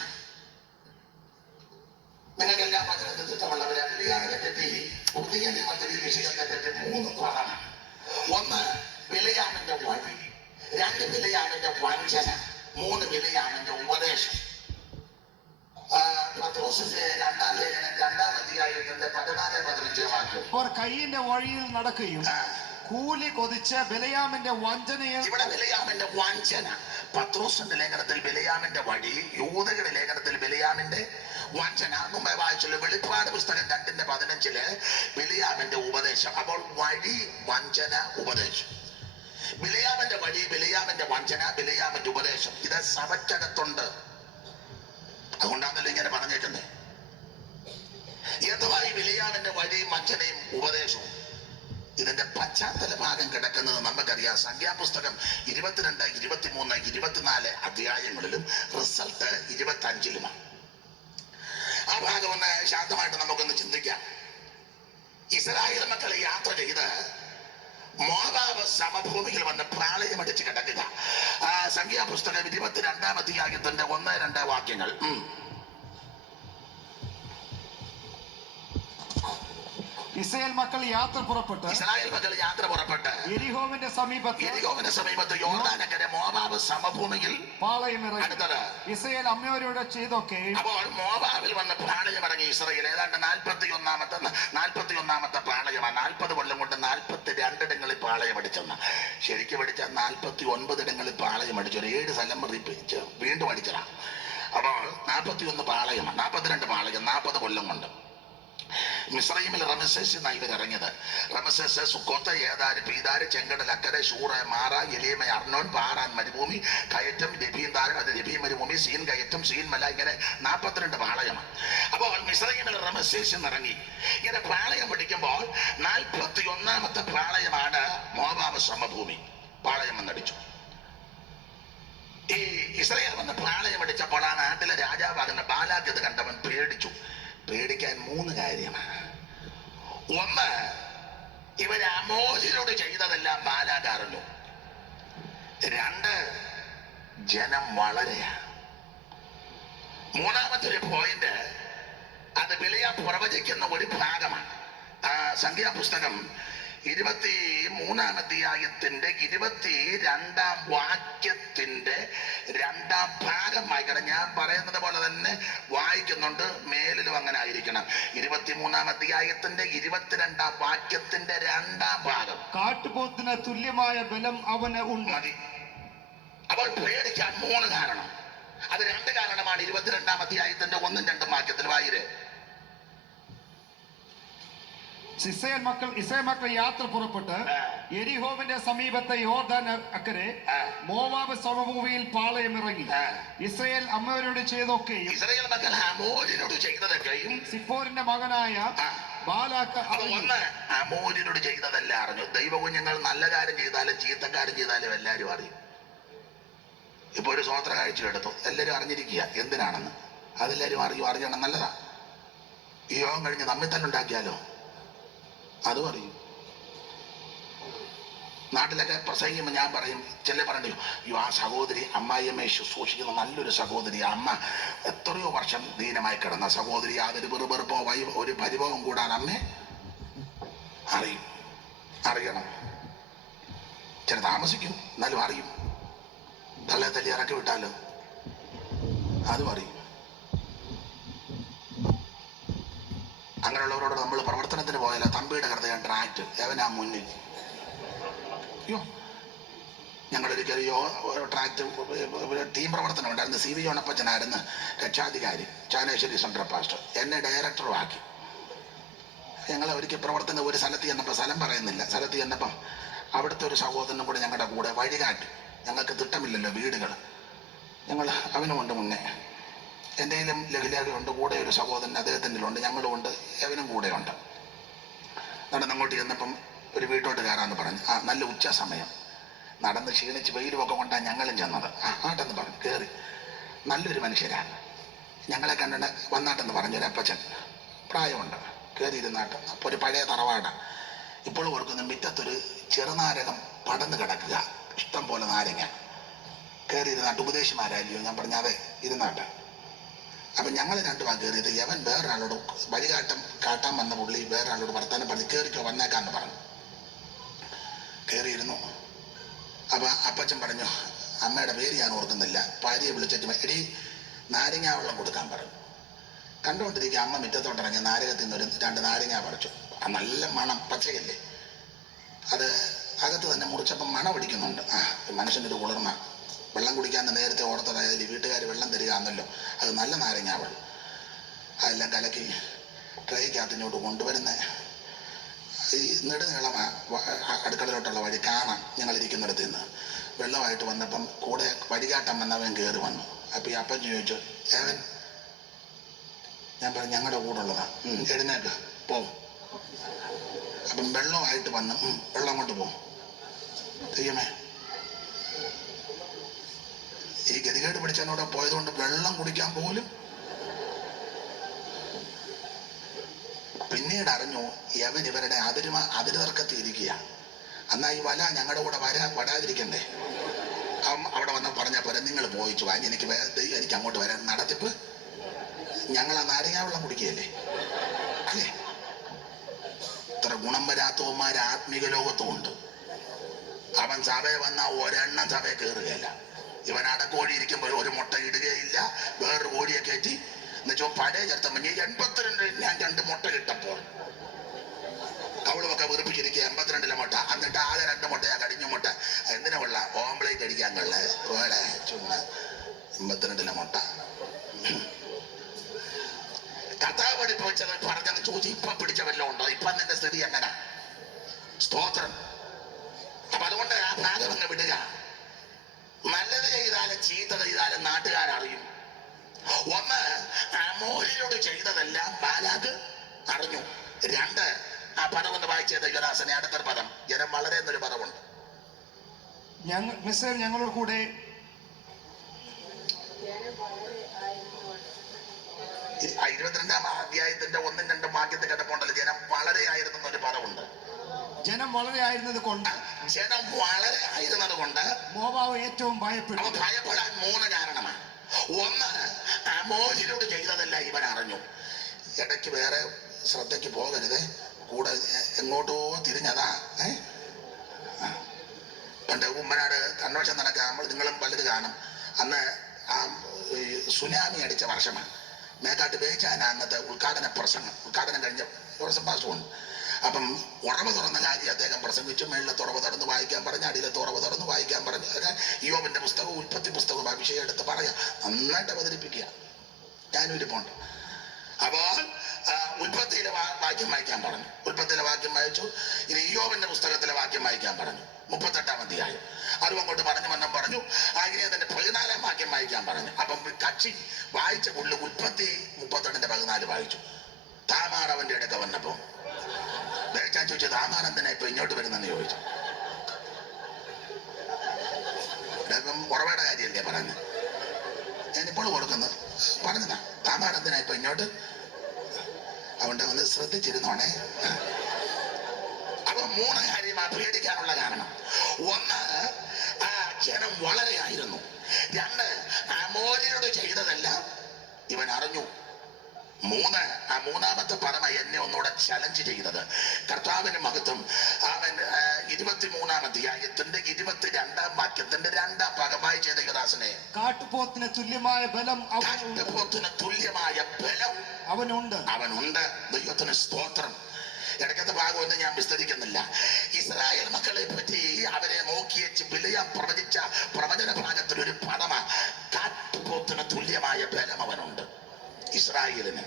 നിങ്ങൾക്കെല്ലാം വചനത്തിൽ ചിത്രമുള്ളവരെ ബിലെയാമിനെ പറ്റി പുതിയ നിയമത്തിൽ ഈ വിഷയത്തെ പറ്റി 3 പദമാണ്. 1 ബിലെയാമിന്റെ വഴി, 2 ബിലെയാമിന്റെ വഞ്ചന, 3 ബിലെയാമിന്റെ ഉപദേശം. പത്രോസിന്റെ 2-ാം ലേഖനം 2-ാം അധ്യായത്തിന്റെ 14-15 വാക്യം. അവർ കയ്യിന്റെ വഴിയിൽ നടക്കുകയും കൂലി കൊതിച്ച് ബിലെയാമിന്റെ വഞ്ചനയെ. ഇവിടെ ബിലെയാമിന്റെ വഞ്ചന. പത്രോസിന്റെ ലേഖനത്തിൽ ബിലെയാമിന്റെ വഴി, യൂദയുടെ ലേഖനത്തിൽ ബിലെയാമിന്റെ വഞ്ചന. മുമ്പേ വായിച്ചുള്ള വെളിപ്പാട് പുസ്തകം 2:15 ബിലെയാമിന്റെ ഉപദേശം. അപ്പോൾ വഴി, വഞ്ചന, ഉപദേശം. ബിലെയാമിന്റെ വഴി, ബിലെയാമിന്റെ വഞ്ചന, ബിലെയാമിന്റെ ഉപദേശം. ഇത് സഭയ്ക്കകത്തുണ്ട്. അതുകൊണ്ടാണല്ലോ ഇങ്ങനെ പറഞ്ഞേക്കുന്നത്. എന്തുവായി ബിലെയാമിന്റെ വഴിയും വഞ്ചനയും ഉപദേശവും? ഇതിന്റെ പശ്ചാത്തല ഭാഗം കിടക്കുന്നത് നമുക്കറിയാം. സംഖ്യാപുസ്തകം 22, 23, 24 അധ്യായങ്ങളിലും റിസൾട്ട് 25-ലുമാണ്. ആ ഭാഗം ഒന്ന് ശാന്തമായിട്ട് നമുക്കൊന്ന് ചിന്തിക്കാം. ഇസ്രായേൽ മക്കൾ യാത്ര ചെയ്ത് മോവാബ് സമഭൂമിയിൽ വന്ന് പ്രാളയമടിച്ച് കിടക്കുക. സംഖ്യാപുസ്തകം 22-ാം അധ്യായത്തിന്റെ 1-2 വാക്യങ്ങൾ. ഇസ്രായേൽ മക്കൾ യാത്ര പുറപ്പെട്ട് യെരിഹോവിന്റെ സമീപത്ത് യോർദാനക്കരെ മോവാബ് സമഭൂമിയിൽ പാളയമിറങ്ങി. അടുത്തത് ഇസ്രായേൽ അമ്മയോരോട് ചെയ്തൊക്കെ. അപ്പോൾ മോവാബിൽ വന്ന് പ്രാളയമിറങ്ങി ഇസ്രായേൽ. ഏതാണ്ട് 41-ാമത്തെ പ്രാളയമാണ്. 40 കൊല്ലം കൊണ്ട് 42 ഇടങ്ങളിൽ പാളയമടിച്ചെന്ന്. ശരിക്കും പഠിച്ച 49 ഇടങ്ങളിൽ പാളയമടിച്ചു. ഒരു 7 സ്ഥലം വീണ്ടും അടിച്ചതാ. അപ്പോൾ 41 പാളയമാണ്, 42 പാളയം, 40 കൊല്ലം കൊണ്ട്. മിസ്രൈമിൽ റമസേസ് എന്നാണ് ഇവർ ഇറങ്ങിയത്. റമസേസ്, സുക്കോത്ത്, ഏതാര്, പീതാര്, ചെങ്കടൽ, അക്കരെ, ഷൂറ, മാറ, എലീമ, അർണോൻ, പാറാൻ മരുഭൂമി, കയറ്റം, രബീന്താരം, അത് രബീ മരുഭൂമി, സീൻ കയറ്റം, സീൻ മല, ഇങ്ങനെ 42 പാളയമാണ്. അപ്പോൾ മിസ്രൈമിൽ റമസേസ് ഇറങ്ങി ഇങ്ങനെ പാളയം പിടിക്കുമ്പോൾ 41-ാമത്തെ പാളയമാണ് മോവാബ് സമഭൂമി. പാളയം വന്നടിച്ചു. ഈ ഇസ്രായേൽ വന്ന് പാളയം അടിച്ചപ്പോൾ ആ നാട്ടിലെ രാജാവാകുന്ന ബാലാക്ക് ഇത് കണ്ടവൻ പേടിച്ചു. പേടിക്കാൻ 3 കാര്യമാണ്. ഒന്ന്, ഇവർ അമോര്യരോട് ചെയ്തതെല്ലാം ബാലാക്ക് അറിഞ്ഞു. 2, ജനം വളരെയാണ്. 3-ാമത്തെ ഒരു പോയിന്റ്, അത് ബിലെയാം പ്രവചിക്കുന്ന ഒരു ഭാഗമാണ്. സംഖ്യാപുസ്തകം 23-ാം അധ്യായത്തിന്റെ 22-ാം വാക്യത്തിന്റെ 2-ാം ഭാഗം വായിക്കണം. ഞാൻ പറയുന്നത് പോലെ തന്നെ വായിക്കുന്നുണ്ട്, മേലിലും അങ്ങനെ ആയിരിക്കണം. 23-ാം അധ്യായത്തിന്റെ 22-ാം വാക്യത്തിന്റെ 2-ാം ഭാഗം. കാട്ടുപോത്തിന് തുല്യമായ ബലം അവന് ഉണ്ട്. മതി. അപ്പോൾ പേടിക്കാൻ 3 കാരണം. അത് 2 കാരണമാണ് 22-ാം അധ്യായത്തിന്റെ 1-ഉം 2-ഉം വാക്യത്തിൽ. വായിരേ. ഇസ്രായേൽ മക്കൾ യാത്ര പുറപ്പെട്ട് യെരിഹോവിന്റെ സമീപത്തെ യോർദാൻ അക്കരെ മോവാബ് സമഭൂമിയിൽ പാളയമിറങ്ങി. ഇസ്രായേൽ അമ്മയോരോട് ചെയ്തൊക്കെയും ഇസ്രായേൽ മക്കൾ അമോര്യരോട് ചെയ്തതൊക്കെയും സിപ്പോരിന്റെ മകനായ ബാലാക്ക് അമോര്യരോട് ചെയ്തതെല്ലാം അറിഞ്ഞു. ദൈവകുഞ്ഞുങ്ങൾ നല്ല കാര്യം ചെയ്താലും ചീത്തക്കാര്യം ചെയ്താലും എല്ലാവരും അറിയും. ഇപ്പൊ ഒരു സ്വോത്ര കാഴ്ച എടുത്തു, എല്ലാവരും അറിഞ്ഞിരിക്കുക എന്തിനാണെന്ന്. അതെല്ലാവരും അറിയണം. നല്ലതാ. ഈ യോഗം കഴിഞ്ഞ് നമ്മിൽ തന്നെ ഉണ്ടാക്കിയാലോ, അതും അറിയും. നാട്ടിലൊക്കെ പ്രസംഗിക്കുമ്പോൾ ഞാൻ പറയും, ചില പറഞ്ഞു, ആ സഹോദരി അമ്മായിയമ്മയെ ശുശ്രൂഷിക്കുന്ന നല്ലൊരു സഹോദരി, അമ്മ എത്രയോ വർഷം ദീനമായി കിടന്ന സഹോദരി, യാതൊരു വെറുപെറുപ്പോ ഒരു പരിഭവം കൂടാൻ അമ്മേ അറിയണം. ചില താമസിക്കും, എന്നാലും അറിയും. തള്ളെ തല്ലി ഇറക്കി വിട്ടാലോ അതും അറിയും. അങ്ങനെയുള്ളവരോട് നമ്മൾ പ്രവർത്തനത്തിന് പോയാലോ, തമ്പിയുടെ ഹൃദയം ട്രാക്ട് എവനാ മുന്നിൽ. അയ്യോ, ഞങ്ങളൊരിക്കൽ ട്രാക്ട് ടീം പ്രവർത്തനം ഉണ്ടായിരുന്നു. CV ജോണപ്പച്ചനായിരുന്നു രക്ഷാധികാരി, ചാനേശ്വരി സെൻട്രൽ പാസ്റ്റർ. എന്നെ ഡയറക്ടറും ആക്കി. ഞങ്ങൾ ഒരിക്കൽ പ്രവർത്തനം ഒരു സ്ഥലത്ത് ചെന്നപ്പോൾ, സ്ഥലം പറയുന്നില്ല, സ്ഥലത്ത് ചെന്നപ്പം അവിടുത്തെ ഒരു സഹോദരനും കൂടെ ഞങ്ങളുടെ കൂടെ വഴികാട്ടി. ഞങ്ങൾക്ക് തിട്ടമില്ലല്ലോ വീടുകൾ. ഞങ്ങൾ അവനുമുണ്ട് മുന്നേ. എന്തെങ്കിലും ലഘുലേഖയുണ്ട്, കൂടെ ഒരു സഹോദരൻ അദ്ദേഹത്തിൻ്റെ ഉണ്ട്, ഞങ്ങളുമുണ്ട്, അവനും കൂടെയുണ്ട്. നടന്നങ്ങോട്ട് ചെന്നപ്പം ഒരു വീട്ടോട്ട് കയറാമെന്ന് പറഞ്ഞു. നല്ല ഉച്ച സമയം. നടന്ന് ക്ഷീണിച്ച് വെയിലുമൊക്കെ കൊണ്ടാണ് ഞങ്ങളും ചെന്നത്. ആട്ടെന്ന് പറഞ്ഞു കയറി. നല്ലൊരു മനുഷ്യരാണ്. ഞങ്ങളെ കണ്ടിട്ട് വന്നാട്ടെന്ന് പറഞ്ഞു. ഒരു അപ്പച്ചൻ, പ്രായമുണ്ട്, കയറിയിരുന്നാട്ട്. അപ്പോൾ ഒരു പഴയ തറവാടാണ്. ഇപ്പോഴും ഓർക്കുന്ന, മുറ്റത്തൊരു ചെറുനാരകം പടന്ന് കിടക്കുക, ഇഷ്ടം പോലെ നാരങ്ങ. കയറിയിരുന്നാട്ട് ഉപദേശിമാരല്ലയോ? ഞാൻ പറഞ്ഞു അതെ, ഇരുന്നാട്ട്. അപ്പം ഞങ്ങൾ 2 വാ കയറിയത്. യവൻ വേറൊരാളോട് കാട്ടാൻ വന്ന പുള്ളി വേറൊരാളോട് വർത്താനം പറഞ്ഞ് കയറിക്കോ വന്നേക്കാന്ന് പറഞ്ഞു. കയറിയിരുന്നു. അപ്പം അപ്പച്ചൻ പറഞ്ഞു, അമ്മയുടെ പേര് ഞാൻ ഓർക്കുന്നില്ല, ഭാര്യയെ വിളിച്ചിട്ട് എടി നാരങ്ങ വെള്ളം കൊടുക്കാൻ പറഞ്ഞു. കണ്ടുകൊണ്ടിരിക്കുക അമ്മ മുറ്റത്തോട്ടിറങ്ങി നാരകത്തിൽ നിന്ന് 2 നാരങ്ങ പറിച്ചു. നല്ല മണം, പച്ചയല്ലേ. അത് അകത്ത് തന്നെ മുറിച്ചപ്പം മണം പിടിക്കുന്നുണ്ട്. മനുഷ്യൻ്റെ ഒരു കുളിർമ. വെള്ളം കുടിക്കാൻ നേരത്തെ ഓർത്തതായാലും വീട്ടുകാർ വെള്ളം തരികയാണല്ലോ, അത് നല്ല നാരങ്ങ വെള്ളം. അതെല്ലാം കലക്കി ട്രേക്കകത്തിനോട്ട് കൊണ്ടുവരുന്ന ഈ നെടുനീളം അടുക്കളയിലോട്ടുള്ള വഴി കാണാം. ഞങ്ങളിരിക്കുന്നിടത്ത് നിന്ന് വെള്ളമായിട്ട് വന്നപ്പം കൂടെ വഴികാട്ടം വന്നവൻ കയറി വന്നു. അപ്പം ഈ അപ്പൻ ചോദിച്ചു, ഏവൻ? ഞാൻ പറഞ്ഞു ഞങ്ങളുടെ കൂടെ ഉള്ളതാ. എഴുന്നേക്ക് പോവും. അപ്പം വെള്ളമായിട്ട് വന്ന് വെള്ളം കൊണ്ട് പോകും. ദൈവമേ, ഈ ഗതികേട് പിടിച്ചതിനോടെ പോയതുകൊണ്ട് വെള്ളം കുടിക്കാൻ പോലും. പിന്നീട് അറിഞ്ഞു യവൻ ഇവരുടെ അതിര് തർക്കത്തിരിക്കുക. എന്നാ ഈ വല ഞങ്ങളുടെ കൂടെ വരാതിരിക്കണ്ടേ? അവിടെ വന്ന് പറഞ്ഞ പോലെ നിങ്ങൾ പോയിച്ചു വാങ്ങി, എനിക്ക് അങ്ങോട്ട് വരാൻ നടത്തിപ്പ്. ഞങ്ങൾ ആ നാരങ്ങാ വെള്ളം കുടിക്കുകയല്ലേ അല്ലേ? ഇത്ര ഗുണം വരാത്തവന്മാർ ആത്മീക ലോകത്തും ഉണ്ട്. അവൻ സഭയെ വന്ന ഒരെണ്ണം സഭയെ കയറുകയല്ല. ഇവൻ അടക്കോഴി ഇരിക്കുമ്പോൾ ഒരു മുട്ട ഇടുകയില്ല. വേറൊരു കോഴിയെ കയറ്റി എന്നുവെച്ചോ പഴയ ചർത്തമ്മ 82 ഞാൻ 2 മുട്ട ഇട്ടപ്പോൾ അവളുമൊക്കെ വെറുപ്പിച്ചിരിക്കുക 82 മുട്ട. എന്നിട്ട് ആകെ 2 മുട്ടയാ കടിഞ്ഞു മുട്ട. എന്തിനാ കൊള്ള ഓംപ്ലേറ്റ് അടിക്കാൻ കൊള്ള വേറെ ചുമ്മാ 82 മുട്ട. കഥാ പഠിപ്പിച്ചത് പറഞ്ഞെന്ന് ചോദിച്ചു ഇപ്പൊ പിടിച്ച വല്ലതും ഉണ്ടോ? ഇപ്പൊ നിന്റെ സ്ഥിതി എങ്ങനെ? സ്തോത്രം. അപ്പൊ അതുകൊണ്ട് ആ ഭാഗം അങ്ങ് വിടുക. നല്ലത് ചെയ്താലും ചീത്ത ചെയ്താലും നാട്ടുകാരറിയും. ഒന്ന്, അമോലിനോട് ചെയ്തതെല്ലാം ബാലാക്ക് അറിഞ്ഞു. 2, ആ പദം ഒന്ന് വായിച്ചത് യുവദാസനെ. അടുത്തൊരു പദം ജനം വളരെ എന്നൊരു പദമുണ്ട്. ഞങ്ങളുടെ കൂടെ 22-ാം അധ്യായത്തിന്റെ 1-2 വാക്യത്തിൽ കിടപ്പുണ്ടല്ലോ, ജനം വളരെ ആയിരുന്നു ഒരു പദമുണ്ട്. ജനം വളരെ ആയിരുന്നത് കൊണ്ട് മോവാബ് ഏറ്റവും ഭയപ്പെട്ടു. ഭയപ്പെടാൻ 3 കാരണമാണ്. ഒന്ന്, അമോലിനോട് ചെയ്തതല്ല ഇവൻ അറിഞ്ഞു. ഇടയ്ക്ക് വേറെ ശ്രദ്ധയ്ക്ക് പോകരുത്, കൂടെ എങ്ങോട്ടോ തിരിഞ്ഞതാ. പണ്ട് ഉമ്മനാട് കൺവെൻഷൻ നടക്കാൻ നിങ്ങളും പലത് കാണും. അന്ന് ആ സുനാമി അടിച്ച വർഷമാണ്. മേക്കാട്ട് ബേച്ചാന അന്നത്തെ ഉദ്ഘാടനം കഴിഞ്ഞ പ്രസംഗം. അപ്പം ഉറവ് തുറന്ന കാര്യം അദ്ദേഹം പ്രസംഗിച്ചു. മേളിലെ തുറവ് തുറന്ന് വായിക്കാൻ പറഞ്ഞു, അടിയിലെ തുറവ് തുറന്ന് വായിക്കാൻ പറഞ്ഞു. യോബിന്റെ പുസ്തകവും ഉൽപ്പത്തി പുസ്തകവും അഭിഷേകം എടുത്ത് പറയാം, നന്നായിട്ട് അവതരിപ്പിക്കുക. ഞാനിരിപ്പുണ്ട്. അപ്പോൾ ഉൽപ്പത്തിയിലെ വാക്യം വായിക്കാൻ പറഞ്ഞു. ഉൽപ്പത്തിയിലെ വാക്യം വായിച്ചു. ഇനി യോബിന്റെ പുസ്തകത്തിലെ വാക്യം വായിക്കാൻ പറഞ്ഞു. 38-ാം അധ്യായം. അതും അങ്ങോട്ട് പറഞ്ഞു. അങ്ങനെ അതിന്റെ 14-ാം വാക്യം വായിക്കാൻ പറഞ്ഞു. അപ്പം കക്ഷി വായിച്ച പുള്ളി ഉൽപ്പത്തി 38-ന്റെ 14 വായിച്ചു. താമാർ അവന്റെ അടുക്ക വന്നപ്പോ ഞാൻ ചോദിച്ചു, താമാർ എന്തിനാ ഇപ്പൊ ഇങ്ങോട്ട് വരുന്നെന്ന് ചോദിച്ചു. ഇപ്പം ഉറവയുടെ കാര്യമല്ലേ പറഞ്ഞു. ഞാനിപ്പോൾ കൊടുക്കുന്നത് പറഞ്ഞതാ. താമാർ എന്തിനാ ഇപ്പൊ ഇങ്ങോട്ട്? അതുകൊണ്ട് ഒന്ന് ശ്രദ്ധിച്ചിരുന്നോണേ. അപ്പൊ 3 കാര്യം പേടിക്കാനുള്ള കാരണം. ഒന്ന്, ആ ജനം വളരെ ആയിരുന്നു. 2, അമോലിനോട് ചെയ്തതെല്ലാം ഇവൻ അറിഞ്ഞു. 3, ആ 3-ാമത്തെ പദമ എന്നെ ഒന്നുകൂടെ ചലഞ്ച് ചെയ്തത്. കർത്താവിന് മഹത്വം. അവൻ 23-ാം അധ്യായത്തിന്റെ 22-ാം വാക്യത്തിന്റെ 2-ാം ഭാഗമായി ചെയ്ത യുവദാസനെ. കാട്ടുപോത്തിന് തുല്യമായ ബലം അവനുണ്ട്. ദൈവത്തിന് സ്തോത്രം. ഇടയ്ക്കത്തെ ഭാഗമൊന്നും ഞാൻ വിസ്തരിക്കുന്നില്ല. ഇസ്രായേൽ മക്കളെ പറ്റി അവരെ നോക്കിയച്ച് ബിലയാം പ്രവചിച്ച പ്രവചന ഭാഗത്തിൽ ഒരു പദമ, കാട്ടുപോത്തിന് തുല്യമായ ബലം അവനുണ്ട് ഇസ്രായേലിന്.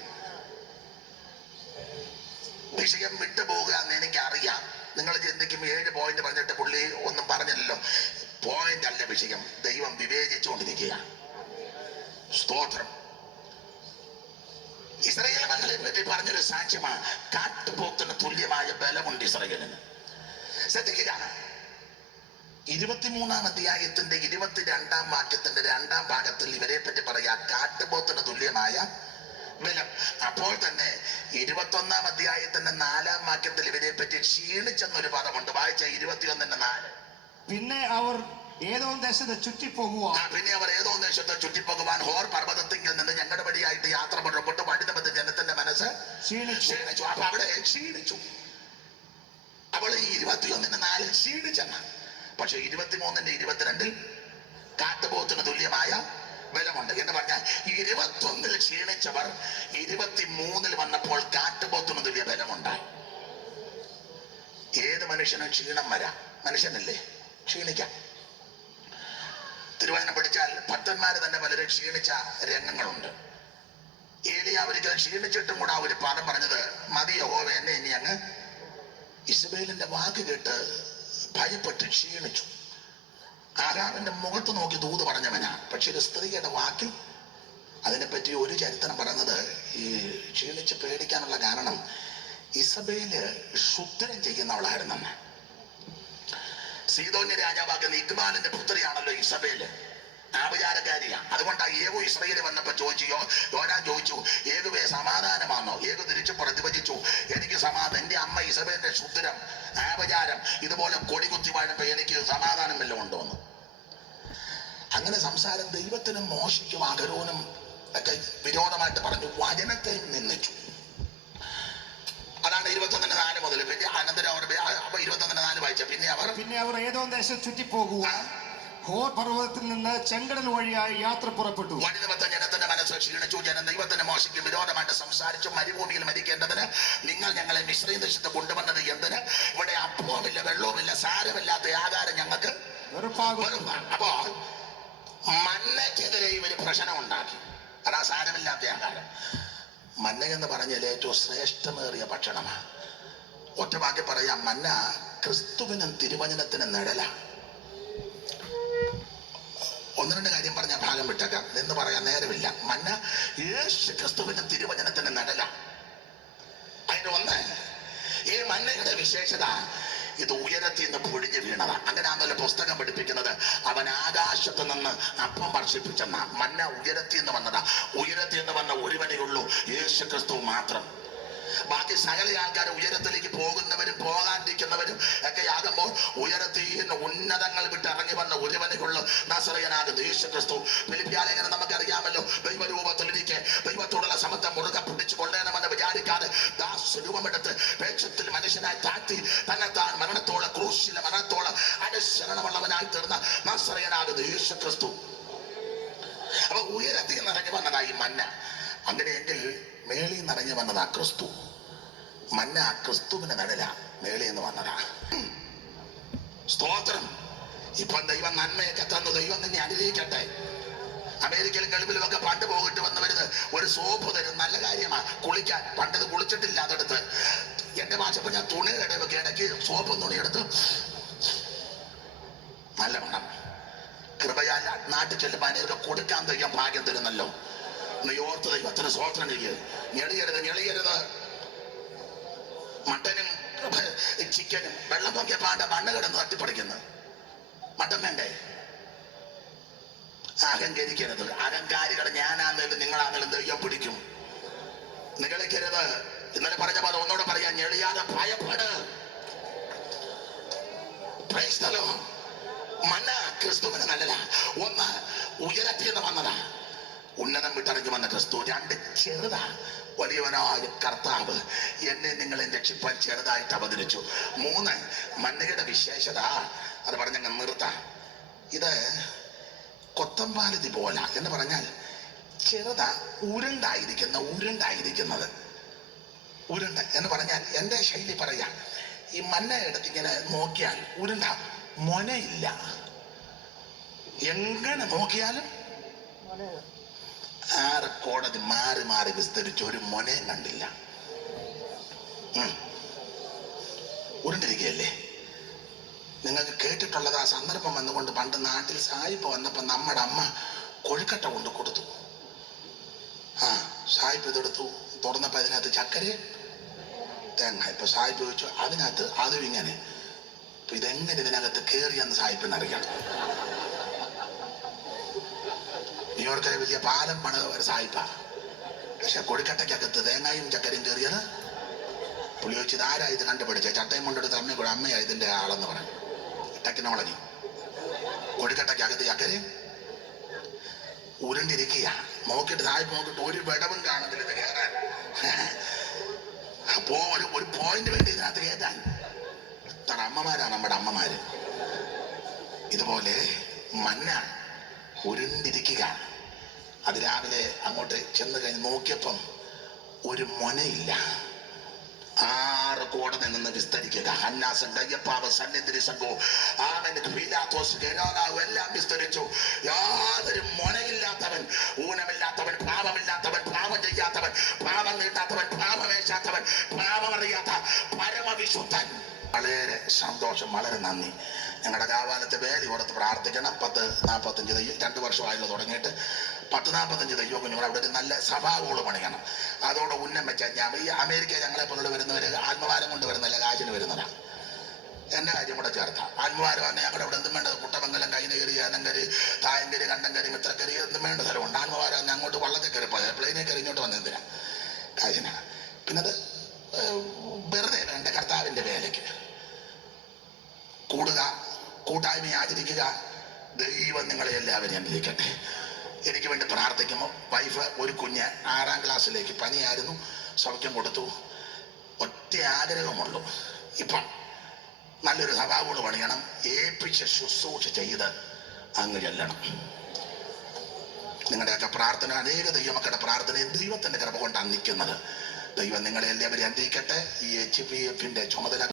വിഷയം വിട്ടുപോകുക എന്ന് എനിക്കറിയാം. നിങ്ങൾ ചിന്തിക്കും 7 പോയിന്റ് പറഞ്ഞിട്ട് പുള്ളി ഒന്നും പറഞ്ഞില്ലല്ലോ. പോയിന്റ് അല്ല വിഷയം. ദൈവം വിവേചിച്ചുകൊണ്ടിരിക്കുക. സ്തോത്രം. ഇസ്രായേൽ മക്കളെ പറ്റി പറഞ്ഞൊരു സാക്ഷ്യമാണ്, കാട്ടുപോത്തിന് തുല്യമായ ബലമുണ്ട് ഇസ്രായേലിന്. ശ്രദ്ധിക്കുക, 23-ാം അധ്യായത്തിന്റെ 22-ാം വാക്യത്തിന്റെ 2-ാം ഭാഗത്തിൽ ഇവരെ പറ്റി പറയാ, കാട്ടുപോത്തിന് തുല്യമായ ബലം. അപ്പോൾ തന്നെ 21-ാം അധ്യായത്തിന്റെ 4-ാം വാക്യത്തിൽ ഇവരെ പറ്റി ക്ഷീണിച്ചെന്നൊരു പദമുണ്ട്. വായിച്ച 21-4. പിന്നെ അവർ ഏതോ ദേശത്ത് ചുറ്റിപ്പോകുവാൻ ഹോർ പർവ്വതത്തിങ്കിൽ നിന്ന് ഞങ്ങളുടെ വഴിയായിട്ട് യാത്ര പുറപ്പെട്ടു. വഴിതമത്ത് ജനത്തിന്റെ മനസ്സ് ക്ഷീണിച്ചു. അപ്പൊ അവിടെ ക്ഷീണിച്ചു. അവൾ 21-4 ക്ഷീണിച്ചെന്ന. പക്ഷെ 23-ന്റെ 22-ൽ കാട്ടുപോത്തിന് തുല്യമായ ബലമുണ്ട് എന്ന് പറഞ്ഞാൽ 21-ൽ ക്ഷീണിച്ചവർ 23-ൽ വന്നപ്പോൾ കാട്ടുപോത്തിന് തുല്യ ബലമുണ്ടായി. ഏത് മനുഷ്യനും ക്ഷീണം വരാം. മനുഷ്യനല്ലേ, ക്ഷീണിക്കാം. തിരുവചനം പഠിച്ചാൽ ഭക്തന്മാര് തന്നെ പലരും ക്ഷീണിച്ച രംഗങ്ങളുണ്ട്. ഏലിയാ ഒരിക്കൽ ക്ഷീണിച്ചിട്ടും കൂടെ ആ ഒരു പാഠം പറഞ്ഞത്, മതി യഹോവേ, എന്നെ ഇനി അങ്ങ്. ഇസബേലിന്റെ വാക്ക് കേട്ട് ഭയപ്പെട്ട് ക്ഷീണിച്ചു. ആഹാബിന്റെ മുഖത്ത് നോക്കി ദൂത് പറഞ്ഞവനാ. പക്ഷെ ഒരു സ്ത്രീയുടെ വാക്കിൽ അതിനെപ്പറ്റി ഒരു ചരിത്രം പറയുന്നത്, ഈ ക്ഷീണിച്ച് പേടിക്കാനുള്ള കാരണം ഇസബേല് ക്ഷുദ്രം ചെയ്യുന്നവളായിരുന്നെന്ന്. സീദോന്യ രാജാവാകുന്ന ഇക്ബാലിന്റെ പുത്രിയാണല്ലോ ഇസബേല്, ആപചാരക്കാരിയാ. അതുകൊണ്ടാ ഏവു ഇസ്രയേൽ വന്നപ്പോ യോരാൻ ചോദിച്ചു, ഏകുവേ സമാധാനമാണോ? ഏകു തിരിച്ചു പ്രതിഭജിച്ചു, എനിക്ക് സമാധാനം. എന്റെ അമ്മ ഇസബേലിന്റെ ക്ഷുദ്രം ആപചാരം ഇതുപോലെ കൊടികുത്തി വാഴപ്പോ എനിക്ക് സമാധാനം വല്ലതും ഉണ്ടോന്ന്. അങ്ങനെ സംസാരം ദൈവത്തിനും മോശയ്ക്കും അഹരോനും ഒക്കെ വിരോധമായിട്ട് പറഞ്ഞു, വചനത്തെ നിന്ദിച്ചു. അതാണ് 21:4 മുതൽ. പിന്നെ അനന്തരം അവർ 21:4 വായിച്ച പിന്നെ അവർ ഏതോ ദേശം ചുറ്റിപ്പോകുവാൻ ഹോർ പർവ്വതത്തിൽ നിന്ന് ചെങ്കടൽ വഴിയായി യാത്ര പുറപ്പെട്ടു. വഴി നിമിത്തം ജനത്തിന്റെ മനസ്സ് ക്ഷീണിച്ചു. ജനം ദൈവത്തിന്റെ മോശയ്ക്ക് വിരോധമായിട്ട് സംസാരിച്ചു. മരുഭൂമിയിൽ മരിക്കേണ്ടതിന് നിങ്ങൾ ഞങ്ങളെ മിസ്രയീം ദേശത്ത് കൊണ്ടുവന്നത് എന്തിന്? ഇവിടെ അപ്പവുമില്ല വെള്ളവുമില്ല, സാരമില്ലാത്ത ആഹാരം ഞങ്ങൾക്ക് വെറുപ്പാകും. അപ്പോ മന്നയ്ക്കെതിരെ ഇവര് പ്രശ്നം ഉണ്ടാക്കി. അതാ സാരമില്ലാത്ത ആഹാരം. മന്ന എന്ന് പറഞ്ഞാൽ ഏറ്റവും ശ്രേഷ്ഠമേറിയ ഭക്ഷണമാണ്. ഒറ്റ വാക്കി പറയാം, മന്ന ക്രിസ്തുവിനും തിരുവചനത്തിനും നിഴല. ഒന്ന് രണ്ട് കാര്യം പറഞ്ഞ ഭാഗം വിട്ടേക്കാം, എന്ന് പറയാൻ നേരമില്ല. മന്ന യേശു ക്രിസ്തുവിനും തിരുവചനത്തിന് നിഴല. അതിന്റെ ഒന്ന്, ഈ മന്നയുടെ വിശേഷത ഇത് ഉയരത്തിൽ നിന്ന് പൊഴിഞ്ഞു വീണതാ. അങ്ങനെയാണല്ലോ പുസ്തകം പഠിപ്പിക്കുന്നത്. അവൻ ആകാശത്ത് നിന്ന് അപ്പം വർഷിപ്പിച്ചെന്ന. മന്ന ഉയരത്തിൽ നിന്ന് വന്നതാ. ഉയരത്തിൽ നിന്ന് വന്ന ഒരുവനേ ഉള്ളൂ, യേശു ക്രിസ്തു മാത്രം. ബാക്കി സകല ആൾക്കാർ ഉയരത്തിലേക്ക് പോകുന്നവരും പോകാണ്ടിരിക്കുന്നവരും ഒക്കെ ആകുമ്പോൾ ഉയരത്തിൽ നിന്ന് ഉന്നതങ്ങൾ വിട്ട് ഇറങ്ങി വന്ന ഒരുവനേ ഉള്ളൂ, നസറയനാകുന്ന യേശു ക്രിസ്തു. ഫിലിപ്പിയാലേഖനം നമുക്കറിയാമല്ലോ. ദൈവരൂപത്തിലിരിക്കെ ദൈവത്തോടുള്ള സമത്വം മുറുകെ പിടിച്ചു കൊള്ളണമെന്ന് വിചാരിക്കാതെ ദാസ്വരൂപമെടുത്ത് വേഷത്തിൽ മനുഷ്യനായി താഴ്ത്തി തന്നെത്താൻ മരണത്തോളം ക്രൂശിലെ മരണത്തോളം അനുസരണമുള്ളവനായി തീർന്ന നസറയനാകുന്ന യേശു ക്രിസ്തു. അപ്പൊ ഉയരത്തിൽ നിന്ന് ഇറങ്ങി വന്നതായി മന്ന. അങ്ങനെയെങ്കിൽ മേളിൽ നിറഞ്ഞു വന്നതാ ക്രിസ്തു. മന്ന ക്രിസ്തുവിന് നടല മേളിൽ നിന്ന് വന്നതാ. സ്തോത്രം. ഇപ്പൊ ദൈവം നന്മയൊക്കെ തന്നു. ദൈവം തന്നെ അനുഗ്രഹിക്കട്ടെ. അമേരിക്കയിലും ഗൾഫിലും ഒക്കെ പണ്ട് പോയിട്ട് വന്നവരുത് ഒരു സോപ്പ് തരും. നല്ല കാര്യമാ കുളിക്കാൻ. പണ്ടത് കുളിച്ചിട്ടില്ല. അതെടുത്ത് എന്റെ മാച്ചപ്പോ ഞാൻ തുണി ഇടയ്ക്ക് സോപ്പും തുണി എടുത്ത് നല്ല മണം. കൃപയാൽ നാട്ടിൽ ചെല്ലുമ്പോൾ അതിനൊക്കെ കൊടുക്കാൻ ദൈവം ഭാഗ്യം തരുന്നല്ലോ. നീ ഓർത്ത് ദൈവത്തിന് സ്വോത്രം ചെയ്യ്. ഞെളിയരുത്. മട്ടനും ചിക്കനും വെള്ളം നോക്കിയ പാണ്ട മണ്ണ് കിടന്ന് തട്ടിപ്പടിക്കുന്നു. മട്ടൻ വേണ്ടേ? അഹങ്കരിക്കരുത്. അഹങ്കാരികൾ ഞാനാന്നേലും നിങ്ങളാന്നേലും ദൈവം പിടിക്കും. നികളിക്കരുത്. ഇന്നലെ പറഞ്ഞ പോലെ ഒന്നോടെ പറയാൻ, ഞെളിയാതെ ഭയപ്പെട്. Praise the Lord. മന്ന ക്രിസ്തുവിന് നല്ലതാ. ഒന്ന്, ഉയരത്തിൽ നിന്ന് വന്നതാ. ഉന്നതം വിട്ടിറങ്ങി വന്ന ക്രിസ്തു. രണ്ട്, ചെറുതാ. വലിയവനായ കർത്താവ് എന്നെ നിങ്ങളെ രക്ഷിപ്പാൻ ചെറുതായിട്ട് അവതരിച്ചു. മൂന്ന്, മന്നയുടെ വിശേഷത അത് പറഞ്ഞങ്ങ് നിർത്താം. ഇത് കൊത്തമ്പാലതി പോല എന്ന് പറഞ്ഞാൽ ചെറുതാ, ഉരുണ്ടായിരിക്കുന്നത്. ഉരുണ്ട എന്ന് പറഞ്ഞാൽ എൻ്റെ ശൈലി പറയാം. ഈ മന്ന എടുത്തിങ്ങനെ നോക്കിയാൽ ഉരുണ്ട, മൊനയില്ല. എങ്ങനെ നോക്കിയാലും 6 കോടതി മാറി വിസ്തരിച്ച് ഒരു മൊനയും കണ്ടില്ല. ഉരുണ്ടിരിക്കുകയല്ലേ? നിങ്ങൾക്ക് കേട്ടിട്ടുള്ളത് ആ സന്ദർഭം വന്നുകൊണ്ട് പണ്ട് നാട്ടിൽ സായിപ്പ് വന്നപ്പോ നമ്മുടെ അമ്മ കൊഴുക്കട്ട കൊണ്ട് കൊടുത്തു. സായിപ്പ് ഇതെടുത്തു. തുറന്നപ്പോ അതിനകത്ത് ചക്കര തേങ്ങ. ഇപ്പൊ സായിപ്പ് ചോദിച്ചു അതിനകത്ത് അതും ഇങ്ങനെ. അപ്പൊ ഇതെങ്ങനെ ഇതിനകത്ത് കയറിയെന്ന് സായിപ്പിന് അറിയണം. ന്യൂയോർക്കിലെ വലിയ പാലം പണിത ഒരു സായിപ്പ. പക്ഷെ കൊഴുക്കട്ടയ്ക്കകത്ത് തേങ്ങയും ചക്കരയും കയറിയത് പുള്ളി ചോദിച്ചു ഇതാരാ ഇത് കണ്ടുപിടിച്ച? ചട്ടയും കൊണ്ടെടുത്ത് അമ്മയെ കൂടെ അമ്മയാ ഇതിന്റെ ആളെന്ന് പറഞ്ഞു. ടെക്നോളജി. കൊഴുക്കട്ടയ്ക്കകത്ത് ചക്കരയും ഉരുണ്ടിരിക്കുക. നോക്കിയിട്ട് സായിപ്പ് നോക്കിയിട്ട് ഒരു വിടവും കാണത്തില്ല ഇത് കയറാൻ. അപ്പോ ഒരു പോയിന്റ് വേണ്ടി ഇതിനകത്ത് കയറ്റാൻ. ഇത്ര അമ്മമാരാണ് നമ്മുടെ അമ്മമാര്. ഇതുപോലെ മന്ന ഉരുണ്ടിരിക്കുക. അത് രാവിലെ അങ്ങോട്ട് ചെന്ന് കഴിഞ്ഞ് നോക്കിയപ്പം ഒരു മൊനയില്ല. 6 കോടതി നിന്ന് വിസ്തരിക്കുക. ഹന്നാസം, കയ്യപ്പാവ്, സന്നിധി സംഘവും എല്ലാം വിസ്തരിച്ചു. യാതൊരു മൊനയില്ലാത്തവൻ, ഊനമില്ലാത്തവൻ, പാപമില്ലാത്തവൻ, പാപം ചെയ്യാത്തവൻ, പാപം നീട്ടാത്തവൻ, പാപമേശാത്തവൻ, പാപമറിയാത്ത പരമവിശുദ്ധൻ. വളരെ സന്തോഷം, വളരെ നന്ദി. ഞങ്ങളുടെ കാവാലത്തെ വേലി ഓർത്ത് പ്രാർത്ഥിക്കണം. 10-45 2 വർഷമായല്ലോ തുടങ്ങിയിട്ട്. 40-45 ദൈവകുഞ്ഞുങ്ങൾ അവിടെ ഒരു നല്ല സഭാവോള് പണിയണം. അതോടെ ഉന്നം വെച്ചാൽ ഞാൻ ഈ അമേരിക്ക ഞങ്ങളെ പോലുള്ള വരുന്നവര് ആത്മഭാരം കൊണ്ട് വരുന്നല്ല, കാശിന് വരുന്നതാണ്. എന്റെ കാര്യം കൂടെ ചേർത്ത ആത്മഭാരം വന്ന് ഞങ്ങളുടെ അവിടെ എന്തും വേണ്ടത് കുട്ടമംഗലം, കൈനകരി, ഏനങ്കരി, തായങ്കരി, കണ്ടങ്കരി, മിത്രക്കരി എന്തും വേണ്ട സ്ഥലമുണ്ട്. ആത്മഭാരം വന്ന് അങ്ങോട്ട് വള്ളത്തിൽ കയറി പോയത്, പ്ലെയിനിൽ കയറി ഇങ്ങോട്ട് വന്നെന്തിനാ? കാശിനാണ്. പിന്നെ അത് വെറുതെ വേണ്ട, കർത്താവിന്റെ വേലയ്ക്ക് കൂടുക, കൂട്ടായ്മ ആചരിക്കുക. ദൈവം നിങ്ങളെ എല്ലാവരെയും അനുഗ്രഹിക്കട്ടെ. എനിക്ക് വേണ്ടി പ്രാർത്ഥിക്കുമ്പോൾ വൈഫ് ഒരു കുഞ്ഞ് 6ാം ക്ലാസ്സിലേക്ക് പനിയായിരുന്നു, സൗഖ്യം കൊടുത്തു. ഒറ്റ ആഗ്രഹമുള്ളൂ, ഇപ്പം നല്ലൊരു സഭാവോട് പണിയണം, ഏൽപ്പിച്ച് ശുശ്രൂഷ ചെയ്ത് അങ്ങ് ചെല്ലണം. നിങ്ങളുടെയൊക്കെ പ്രാർത്ഥന, അനേക ദൈവമക്കളുടെ പ്രാർത്ഥനയും ദൈവത്തിന്റെ കൃപ കൊണ്ടാണ് നിൽക്കുന്നത്. ദൈവം നിങ്ങളെ എല്ലാവരെയും അനുഗ്രഹിക്കട്ടെ. ഈ HPF ചുമതല